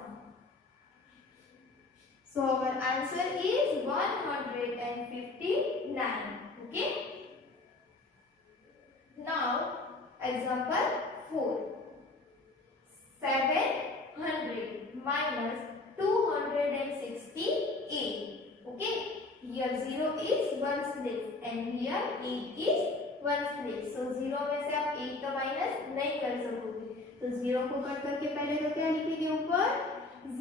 So our answer is 159, okay. Now example 4, 700 minus 268, okay. Here 0 is ones place and here 8 is ones place, so 0 में से आप 8 का माइनस नहीं कर सकोगे तो 0 को कट करके पहले तो क्या लिखेंगे ऊपर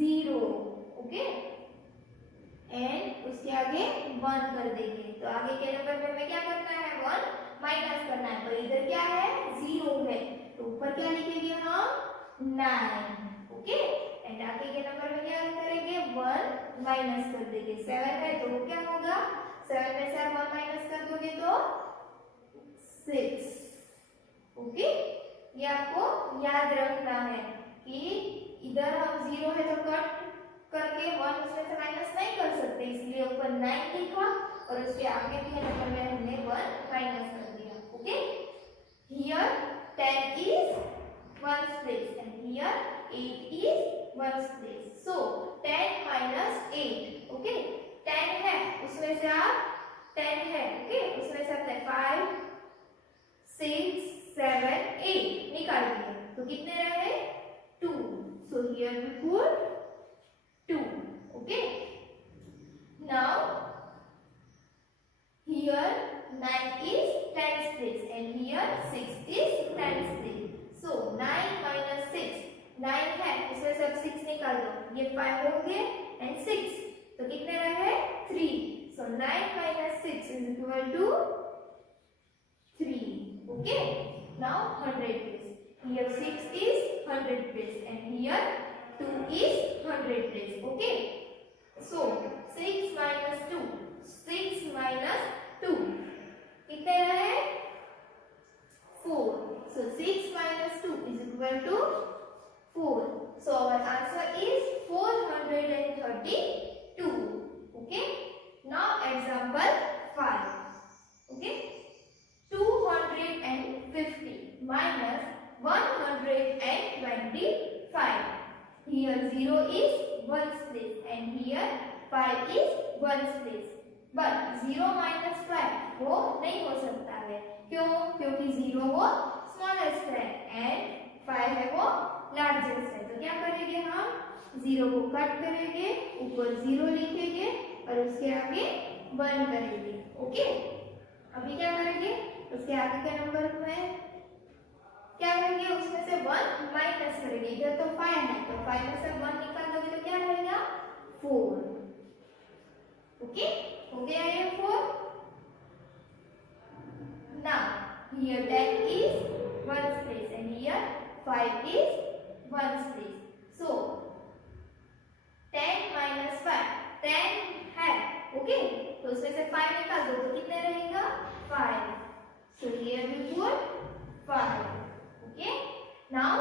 0, ओके, एंड उसके आगे 1 कर देंगे तो आगे के नंबर में हमें क्या करना है 1 माइनस करना है, तो इधर क्या है 0 है तो ऊपर क्या लिखेंगे हम 9, ओके, एंड आगे के नंबर में क्या करेंगे 1 माइनस कर देंगे, 7 है तो क्या होगा 7 में से आप 1 माइनस कर दोगे तो 6, ओके। ये आपको याद रखना है कि इधर हम 0 है तो कट करके 1 उसमें से माइनस नहीं कर सकते इसलिए ऊपर 9 लिखा और उसके आगे के नंबर में हमने 1 माइनस कर दिया, okay. Here 10 is ones place and here 8 is ones place, so 10 minus 8, okay, 10 है उसमें से आप 10 है, ओके, उसमें से आपने 5 6 7 8 निकाल दिए तो कितने रहे 2, so here we put 2, okay. Now here 9 is tens place and here 6 is tens place, so 9 minus 6, 9 है इसमें से अब 6 निकाल दो ये 5 होंगे and 6 तो कितने रहे 3, so 9 minus 6 is equal to 3, okay. Now 100 place, here 6 is 100 place and here 2 is 100 place, okay. So 6 minus 2, 6 minus 2 कितने रहे 4, so 6 minus 2 is equal to 4, so our answer is 432, okay. Now example 5, okay, 250 minus 125, here 0 is ones place and here 5 is ones place, but 0 minus 5 वो नहीं हो सकता है, क्यों, क्योंकि 0 वो स्मॉलेस्ट है एंड 5 है वो लार्जेस्ट है, तो क्या करेंगे हम 0 को कट करेंगे ऊपर 0 लिखेंगे और उसके आगे 1 करेंगे, ओके। अभी क्या करेंगे उसके आगे के नंबर में क्या करेंगे उसमें से 1 माइनस करेंगे, इधर तो 5 है तो 5 में से 1 निकाल दोगे तो क्या रहेगा 4, ओके, हो गया ये 4. Now here 10 is ones place and here 5 is ones place, so 10 minus 5, 10 है, ओके, तो उसमें से 5 निकाल दो तो कितने रहेगा 5, so here we put 5, okay. Now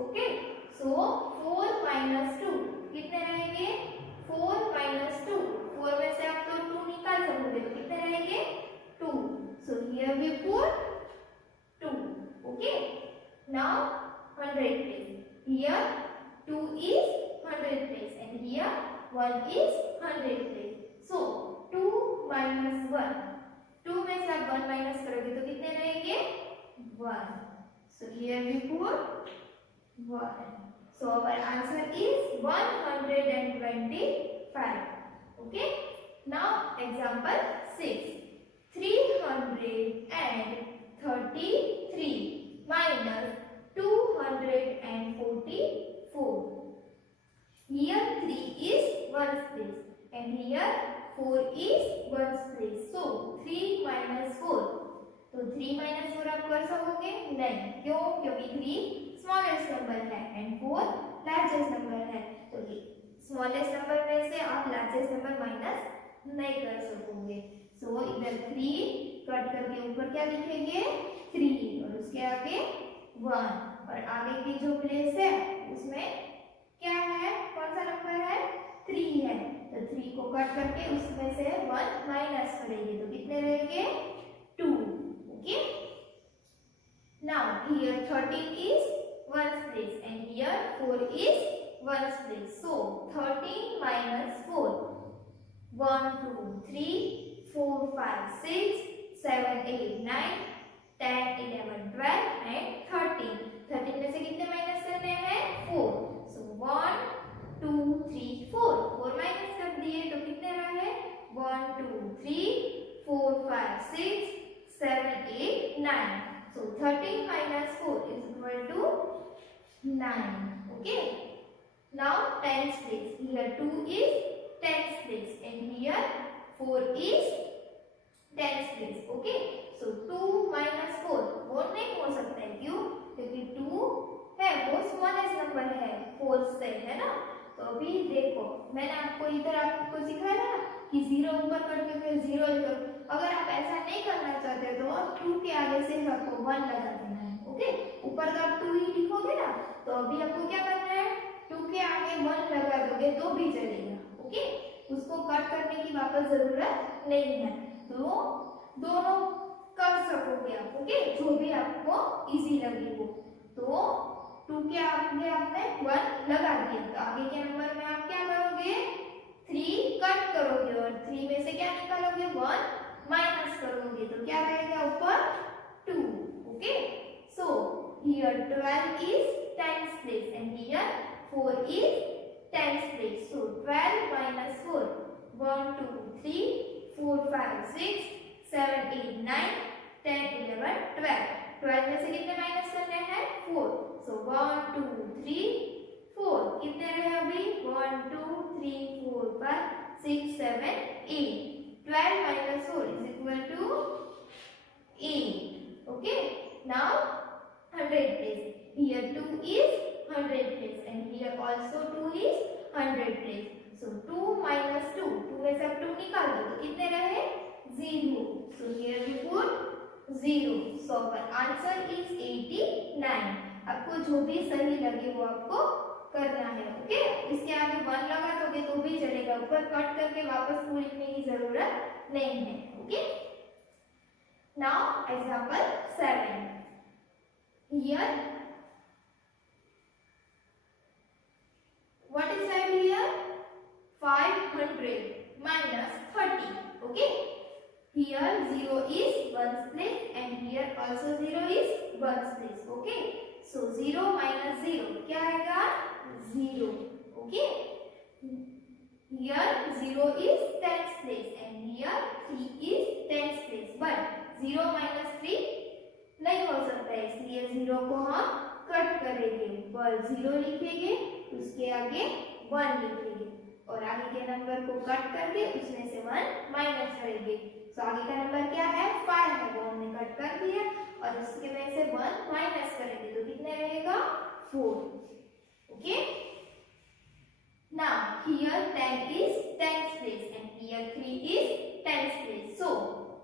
okay. So 4 minus 2 कितने रहेंगे? 4 माइनस 2, 4 में से आप तो 2 निकाल सकोगे तो कितने रहेंगे? 2। So here we put 2, okay. Now 100 place. Here 2 is 100 place and here 1 is 100 place. So 2 minus 1, 2 में से आप 1 माइनस करोगे तो कितने रहेंगे? 1. So here we put 1. So our answer is 125. Okay. Now example 6. 333 minus 244. Here 3 is ones place and here 4 is ones place. So 3 minus 4. तो 3 minus 4 आप कर सकोगे? नहीं, क्यों? क्योंकि 3 स्मॉलेस्ट नंबर है एंड 4 लार्जेस्ट नंबर है। तो स्मॉलेस्ट नंबर में से आप लार्जेस्ट नंबर माइनस नहीं कर सकोगे। सो इधर 3 कट करके ऊपर क्या लिखेंगे? 3 और उसके आगे 1 और आगे की जो प्लेस है उसमें क्या है? कौन सा नंबर है? 3 है। तो 3 को कट करके उसमें से 1 माइनस करेंगे तो कितने रहेंगे? 2, okay. Now here 13 is ones place and here 4 is ones place. So 13 minus 4. 1 2 3 4 5 6 7 8 9 10 11 12 and 13. 13 में से कितने माइनस करने हैं? 4. So 1 2 3 4. 4 माइनस कर दिए तो कितने रहे? 1 2 3 4 5 6 7 8 9. So 13 minus 4 is equal to 9. Okay. Now tens place. Here 2 is tens place and here 4 is tens place. Okay. So 2 minus 4 वो नहीं हो सकता है, क्यों? क्योंकि 2 है वो स्मॉलेस्ट नंबर है 4 से, है ना। तो अभी देखो मैंने आपको इधर आपको सिखाया ना कि 0 ऊपर कट के फिर 0 लिखो। अगर आप ऐसा नहीं करना चाहते तो 2 के आगे से आपको 1 लगा देना है, ओके। ऊपर का आप 2 ही लिखोगे ना, तो अभी आपको क्या करना है? 2 के आगे 1 लगा दोगे तो भी चलेगा, ओके। उसको कट करने की वापस जरूरत नहीं है, तो दोनों कर सकोगे आप, ओके। जो भी आपको इजी लगे वो। तो 2 के आगे आपने 1 लगा दिया तो आगे के नंबर में आप क्या करोगे? 3 कट करोगे और 3 में से क्या निकालोगे? 1 माइनस करोगे तो क्या रहेगा ऊपर? 2, okay. So here 12 is tens place and here 4 is tens place. So 12 minus 4. 1 2 3 4 5 6 7 8 9 10 11 12. 12 में से कितने माइनस करने हैं? 4. So 1 2 3 4. कितने रहे अभी? 1 2 3 4 5 6 7 8. 12 minus 4 is equal to 8. Okay. Now 100 place. Here 2 is 100 place and here also 2 is 100 place. So 2 minus 2. 2 में से आप 2 निकाल दो तो कितने रहे? 0. So here we put 0. So our answer is 89. आपको जो भी सही लगे वो आपको करना है, ओके। इसके आगे 1 लगा दोगे तो भी चलेगा, ऊपर कट करके वापस 2 लिखने की जरूरत नहीं है, okay. Now example 7. Here what is said here? 500 minus 30, okay. Here 0 is ones place and here also 0 is ones place, okay. So 0 minus 0 क्या आएगा? 0, okay. Here 0 is tens place and here 3 is tens place, but 0 minus 3 नहीं हो सकता है, इसलिए 0 को हम cut करेंगे, पर 0 लिखेंगे उसके आगे 1 लिखेंगे और आगे के नंबर को कट करके उसमें से 1 माइनस करेंगे। तो आगे का नंबर क्या है? 5 है, वो हमने कट कर दिया और उसके में से 1 माइनस करेंगे तो कितने रहेगा? 4, okay. Now here 10 is tens place and here 3 is tens place. So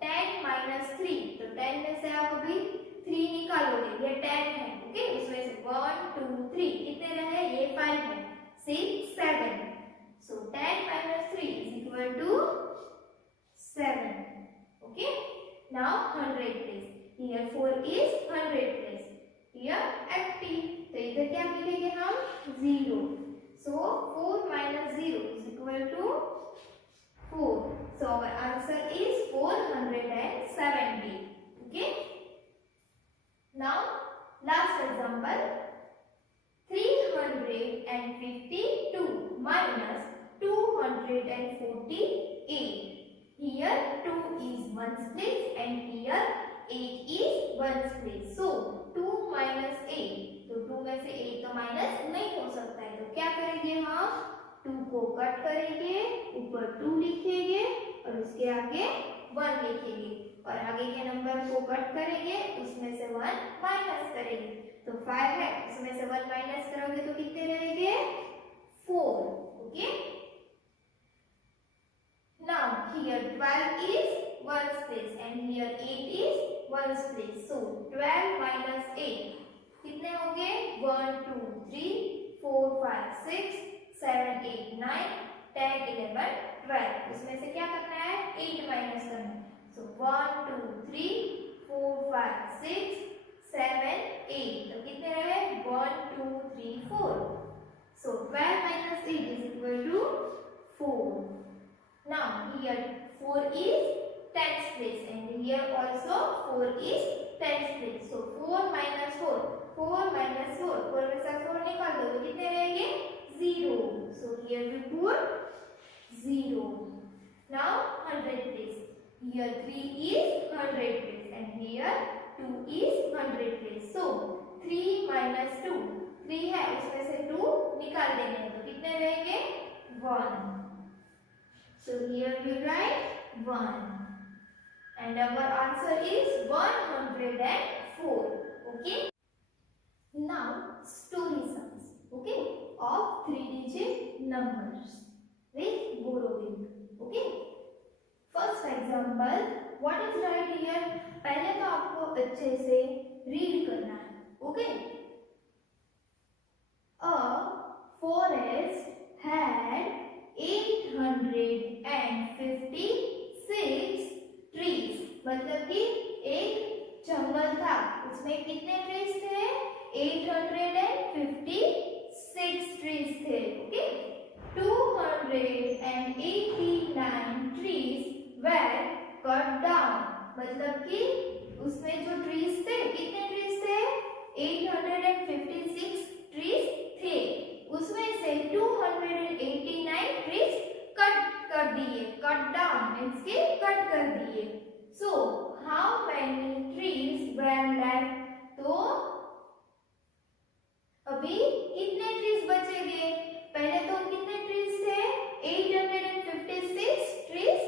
10 minus 3, तो 10 में से आप अभी 3 निकालोगे, ये 10 है, ओके। उसमें से 1 2 3 6, 7. So 10 minus 3 is equal to 7. Okay. Now 100 place. Here 4 is 100 place. Here empty. तो इधर क्या मिलेंगे हम 0. So 4 minus 0 is equal to 4. So our answer is 470. Okay. Now last example. 352 minus 248. Here 2 is ones place and here 8 is ones place. So 2 minus 8. तो 2 में से 8 तो minus नहीं हो सकता है, तो क्या करेंगे हम 2 को कट करेंगे, ऊपर 2 लिखेंगे और उसके आगे 1 लिखेंगे और आगे के नंबर को कट करेंगे, उसमें से 1 माइनस करेंगे. तो 5 है, उसमें से 1 माइनस करोगे तो कितने रहेंगे 4. Okay. Now here 12 is ones place and here 8 is ones place. So 12 minus 8 कितने होंगे 1 2 3 4 5 6 7 8 9 10 11 12. उसमें से क्या करना है 8 माइनस करना है. So 1 2 3 4 5 6 7 8. तो कितने रहे 1 2 3 4. So 12 minus 8 is equal to 4. Now here 4 is tens place and here also 4 is tens place. So 4 minus 4. 4 minus 4. 4 में से 4 निकाल दो तो कितने रहेंगे 0. So here we put 0. Now 100 place. Here 3 is 100 place and here 2 is 100 place. So 3 minus 2. 3 है, उसमें से 2 निकाल देंगे तो कितने रहेंगे 1. So here we write 1 and our answer is 104. Okay. Now story sums. Okay, of 3-digit numbers with borrowing. Okay. First example, what is right here? पहले तो आपको अच्छे से रीड करना है. Okay. A forest had 856 trees. मतलब कि एक जंगल था, उसमें कितने ट्रीज थे 856 ट्रीज थे. Okay. 289 trees were cut down. मतलब कि उसमें जो ट्रीज थे कितने ट्रीज थे 856 ट्रीज थे, उसमें से 289 ट्रीज कट कर दिए. कट डाउन मींस के कट कर दिए. So how many trees were left? तो अभी कितने ट्रीज बचेंगे? पहले तो कितने ट्रीज थे 856 ट्रीज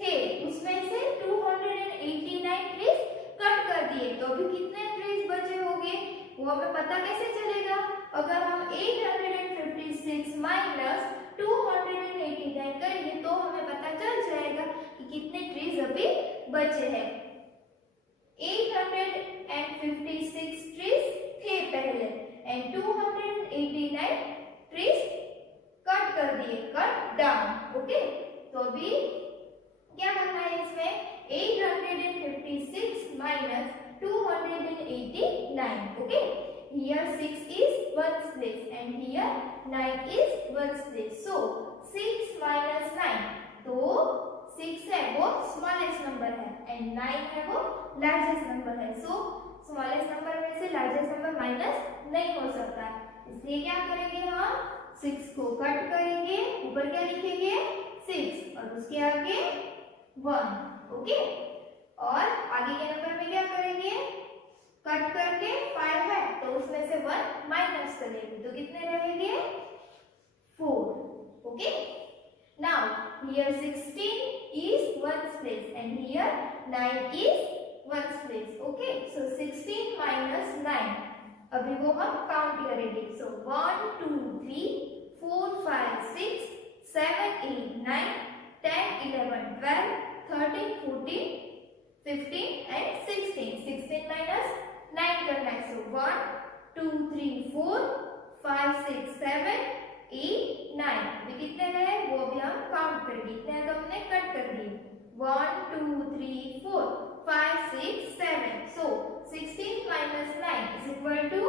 थे, उसमें से 289 ट्रीज कट कर दिए. तो अभी कितने ट्रीज बचे होंगे वो हमें पता कैसे चलेगा? अगर हम 856 माइनस 289 करेंगे तो हमें पता चल जाएगा कि कितने ट्रीज अभी बचे हैं. 856 ट्रीज थे पहले एंड 289 ट्रीज कट कर दिए, कट डाउन. ओके. तो अभी क्या करना है इसमें 856 minus 289. Okay. Here 6 is ones place and here 9 is ones place. So 6 minus 9. तो 6 है वो smallest number है and 9 है वो largest number है. So smallest number में से largest number माइनस नहीं हो सकता है, इसलिए क्या करेंगे हम 6 को कट करेंगे, ऊपर क्या लिखेंगे 6 और उसके आगे 1. ओके. और आगे के नंबर में क्या करेंगे कट करके 5 है तो उसमें से 1 माइनस करेंगे तो कितने रहेंगे 4. Okay. Now here 16 is ones place and here 9 is ones place. Okay. So 16 minus 9 अभी वो हम काउंट करेंगे. सो 1 2 3 4 5 6 7 8 9 10 11 12 13 14 15 and 16. 16 minus 9 करना है. So 1 2 3 4 5 6 7 8, 9। अभी कितने रहे वो भी हम काउंट करेंगे। इतने तो हमने कट कर दिए। 1, 2, 3, 4, 5, 6, 7। So 16 minus 9 is equal to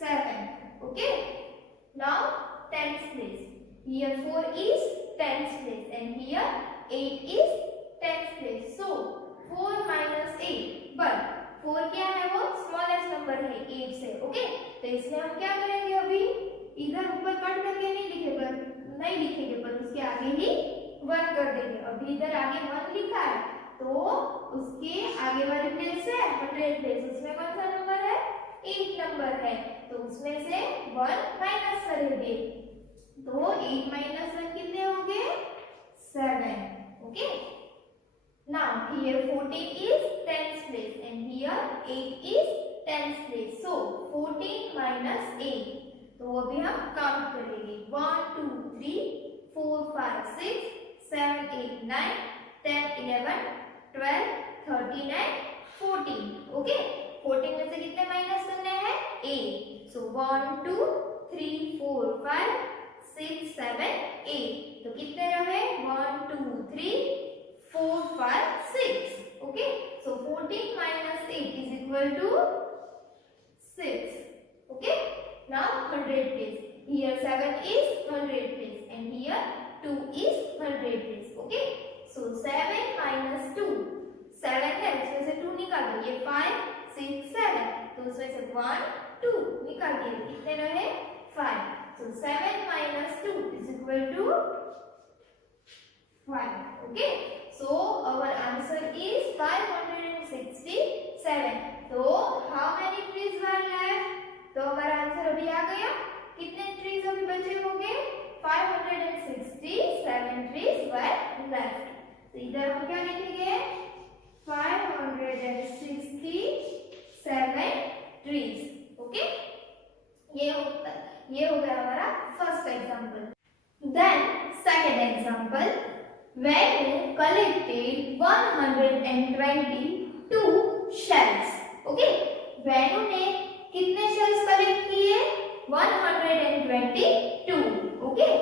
7. Okay. Now tens place. Here 4 is tens place and here 8 is tens place. So 4 minus 8, but 4 क्या है वो स्मॉलेस्ट नंबर है 8 से। ओके, तो इसमें हम क्या करेंगे, अभी इधर ऊपर कट करके नहीं लिखेंगे पर उसके आगे ही 1 कर देंगे। अभी इधर आगे 1 लिखा है तो उसके आगे वाले प्लेस है 100 प्लेस, उसमें कौन सा नंबर है 8 नंबर है, तो उसमें से 1 माइनस करेंगे तो 8 माइनस 1 कितने होंगे 7। Okay, now here 14 is tens place and here 8 is tens place. So 14 minus 8, तो वो भी हम काउंट करेंगे। 1, 2, 3, 4, 5, 6, 7, 8, 9, 10, 11, 12, 13 and 14। ओके, 14 में से कितने माइनस करने हैं 8। So 1, 2, 3, 4, 5, 6, 7, 8। तो कितने रहे 1, 2, 3, 4, 5, 6। Okay, so 14 minus 8 is equal to 6. Okay, now 100 place. Here 7 is 100 place and here 2 is 100 place. Okay, so 7 minus 2, 7 है उसमें से 2 निकाल दो, ये 5, 6, 7, तो उसमें से 1, 2 निकाल दिए, कितने रहे 5। So 7 minus 2 is equal to 5. Okay, so our answer is 567. So how many trees were left? तो हमारा आंसर अभी आ गया। कितने ट्रीज अभी बचे होंगे 567 trees were left। तो इधर हम क्या लिखेंगे 567 trees। ओके, ये हो गया हमारा first example. Then second example, Venu collected 122 shells. Okay, Venu ने कितने shells कलेक्ट किए 122। Okay,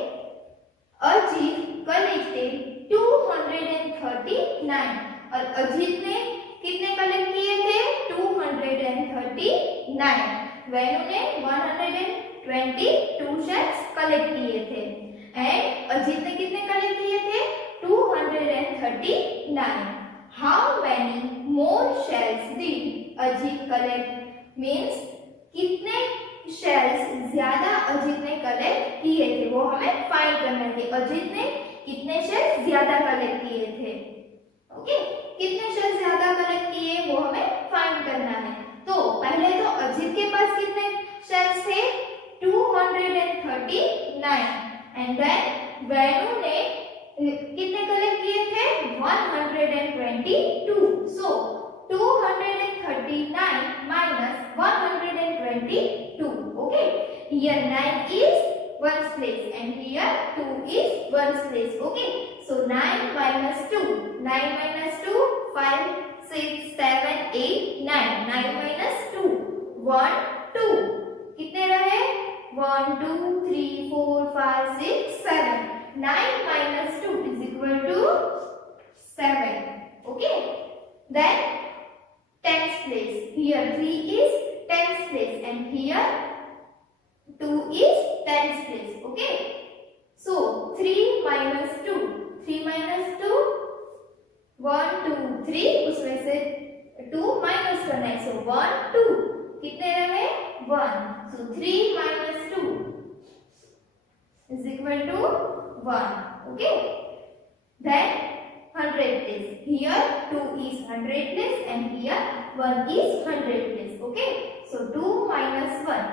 अजीत collected 239 और अजीत ने कितने कलेक्ट किए थे 239। वेनु ने 122 shells कलेक्ट किए थे एंड अजीत ने कितने कलेक्ट किए थे 239। How many more shells did Ajit collect? Means कितने shells ज्यादा अजीत ने कलेक्ट किए थे वो हमें फाइंड करना है। अजीत ने कितने shells ज्यादा कलेक्ट किए थे। ओके, कितने shells ज्यादा कलेक्ट किए वो हमें फाइंड करना है। तो पहले तो अजीत के पास कितने shells थे 239 एंड देन वेनु ने कितने कलेक्ट किए थे 122। सो 239 minus 122। Okay, here 9 is ones place and here 2 is ones place। Okay, so 9 minus 2, 9 minus 2, 5, 6, 7, 8, 9, 9 minus 2, 1, 2, कितने रहे 1, 2, 3, 4, 5, 6, 7। 9 minus 2 is equal to 7. Okay, then tens place. Here 3 is tens place and here 2 is tens place. Okay, so 3 minus 2, 3 minus 2, 1, 2, 3, उसमें से 2 minus करना है। So 1, 2, कितने रहे 1। So 3 minus 2 is equal to 1. Okay, then 100 place. Here 2 is 100 place and here 1 is 100 place. Okay, so 2 minus 1,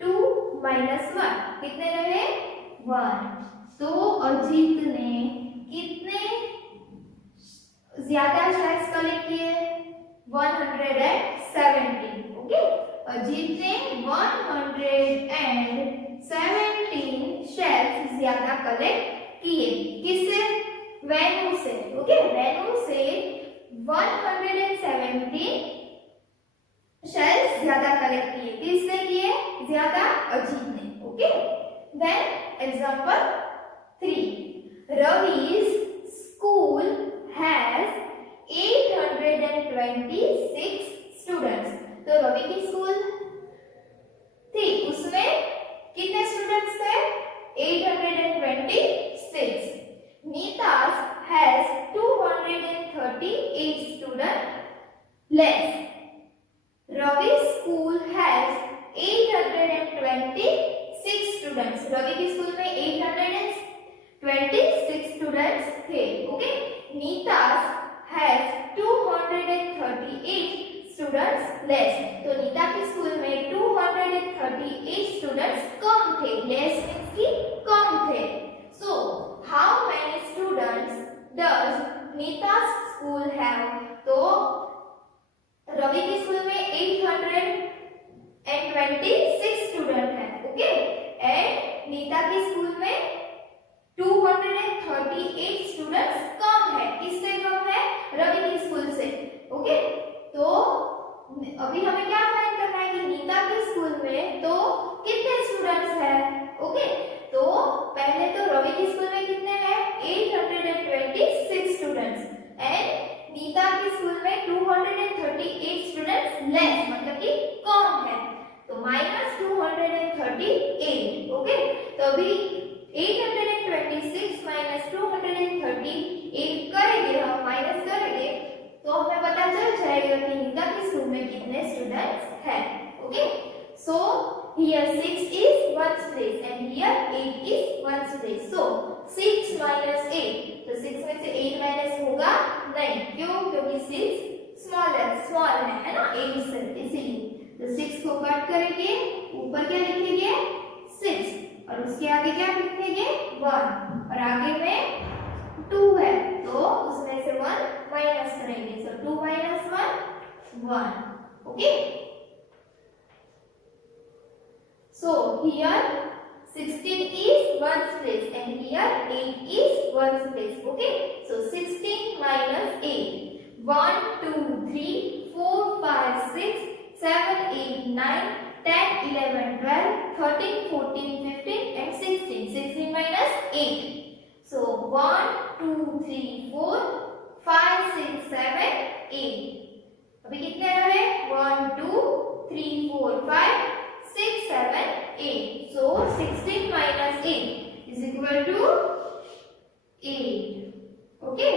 2 minus 1 कितने रहे 1। तो अजीत ने कितने ज्यादा शेयर्स कलेक्ट किए 117। ओके, अजीत ने 117 शेयर्स ज्यादा कलेक्ट किए किससे वेन्यू से। ओके, वेन्यू से 117 शेयर्स ज्यादा कलेक्ट किए, किसने किए ज्यादा अजीत ने। Okay, Then example 3. Ravi's school has 826 students. तो रवि की स्कूल थी, उसमें कितने स्टूडेंट्स थे? 826. Nita's has 238 students less. Ravi's school has 826 students. Ravi की स्कूल में 826 स्टूडेंट्स थे. Okay. Nita's has 238 students less. तो नीता की स्कूल में 238 स्टूडेंट्स कम थे. Less means कि कम थे. So how many students does Nita's school have? तो रवि की स्कूल में 826 स्टूडेंट हैं. ओके. एंड नीता की स्कूल में 238 स्टूडेंट्स कम है. किससे कम है? रवि की स्कूल से. ओके. तो अभी हमें क्या फाइंड करना है कि नीता की स्कूल में तो कितने स्टूडेंट्स हैं. ओके. तो पहले तो रवि की स्कूल में कितने हैं? 826 स्टूडेंट्स. एंड नीता की स्कूल में 238 स्टूडेंट्स लेस, मतलब कि कम है. तो माइनस 238. ओके. तो अभी 826 माइनस 238 करेंगे, हम माइनस करेंगे तो हमें पता चल जाएगा कि नीता की स्कूल में कितने स्टूडेंट्स हैं. Okay. So here 6 is ones place and here 8 is ones place. So 6 minus 8. तो 6 में से 8 माइनस होगा नहीं. क्यों? क्योंकि 6 स्मॉल है ना, 8 से इसीलिए. तो 6 को कट करेंगे, ऊपर क्या लिखेंगे? 6 और उसके आगे क्या लिखेंगे? 1 और आगे में 2 है तो उसमें से 1 माइनस करेंगे. सो 2 minus 1 1. Okay. So here 16 is ones place and here 8 is ones place. Okay. So 16 minus 8. 1 2 3 4 5 6 7 8 9 10 11 12 13 14 15 and 16. 16 minus 8. So 1 2 3 4 5 6 7 8. अभी कितने रहे? 1 2 3 4 5 6 7 8. So 16 minus 8 is equal to 8. Okay.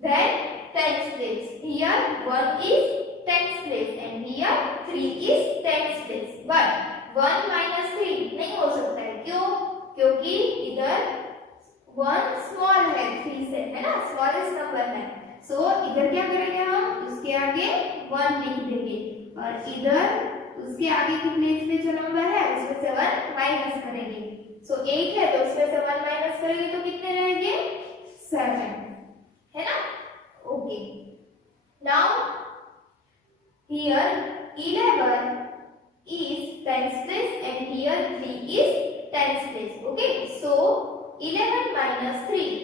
Then tens place. Here 1 is tens place and here 3 is tens place. But 1 minus 3 नहीं हो सकता है. क्यों? क्योंकि इधर 1 स्मॉल है 3 से, है ना, स्मॉलेस्ट नंबर है. So इधर क्या करेंगे हम? उसके आगे 1 लिख देंगे और इधर उसके आगे की प्लेस में जो नंबर है उसमें से 1 माइनस करेंगे. सो 8 है तो उसमें से 1 माइनस करेंगे तो कितने रहेंगे? 7, है ना. Okay. Now here 11 is tens place and here 3 is tens place. Okay. So 11 minus 3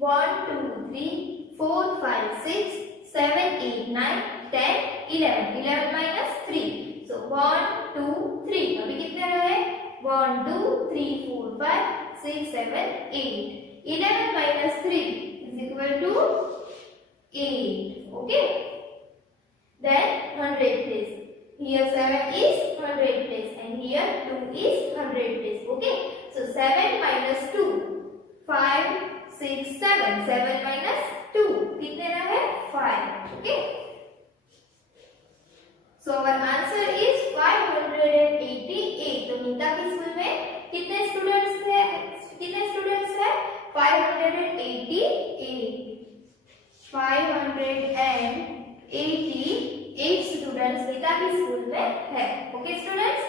1 2 3 4 5 6 7 8 9 10 11. 11 minus 3. So 1 2 3. अभी कितने रहे? 1 2 3 4 5 6 7 8. 11 minus 3 is equal to 8. Okay. Then 100 place. Here 7 is 100 place and here 2 is 100 place. Okay. So 7 minus 2 5 6 7. 7 minus 2 कितने रहे? 5. Okay. So our answer is 588. तो नीता की school में कितने students थे? 588. 588 स्टूडेंट्स नीता की स्कूल में है. Okay students.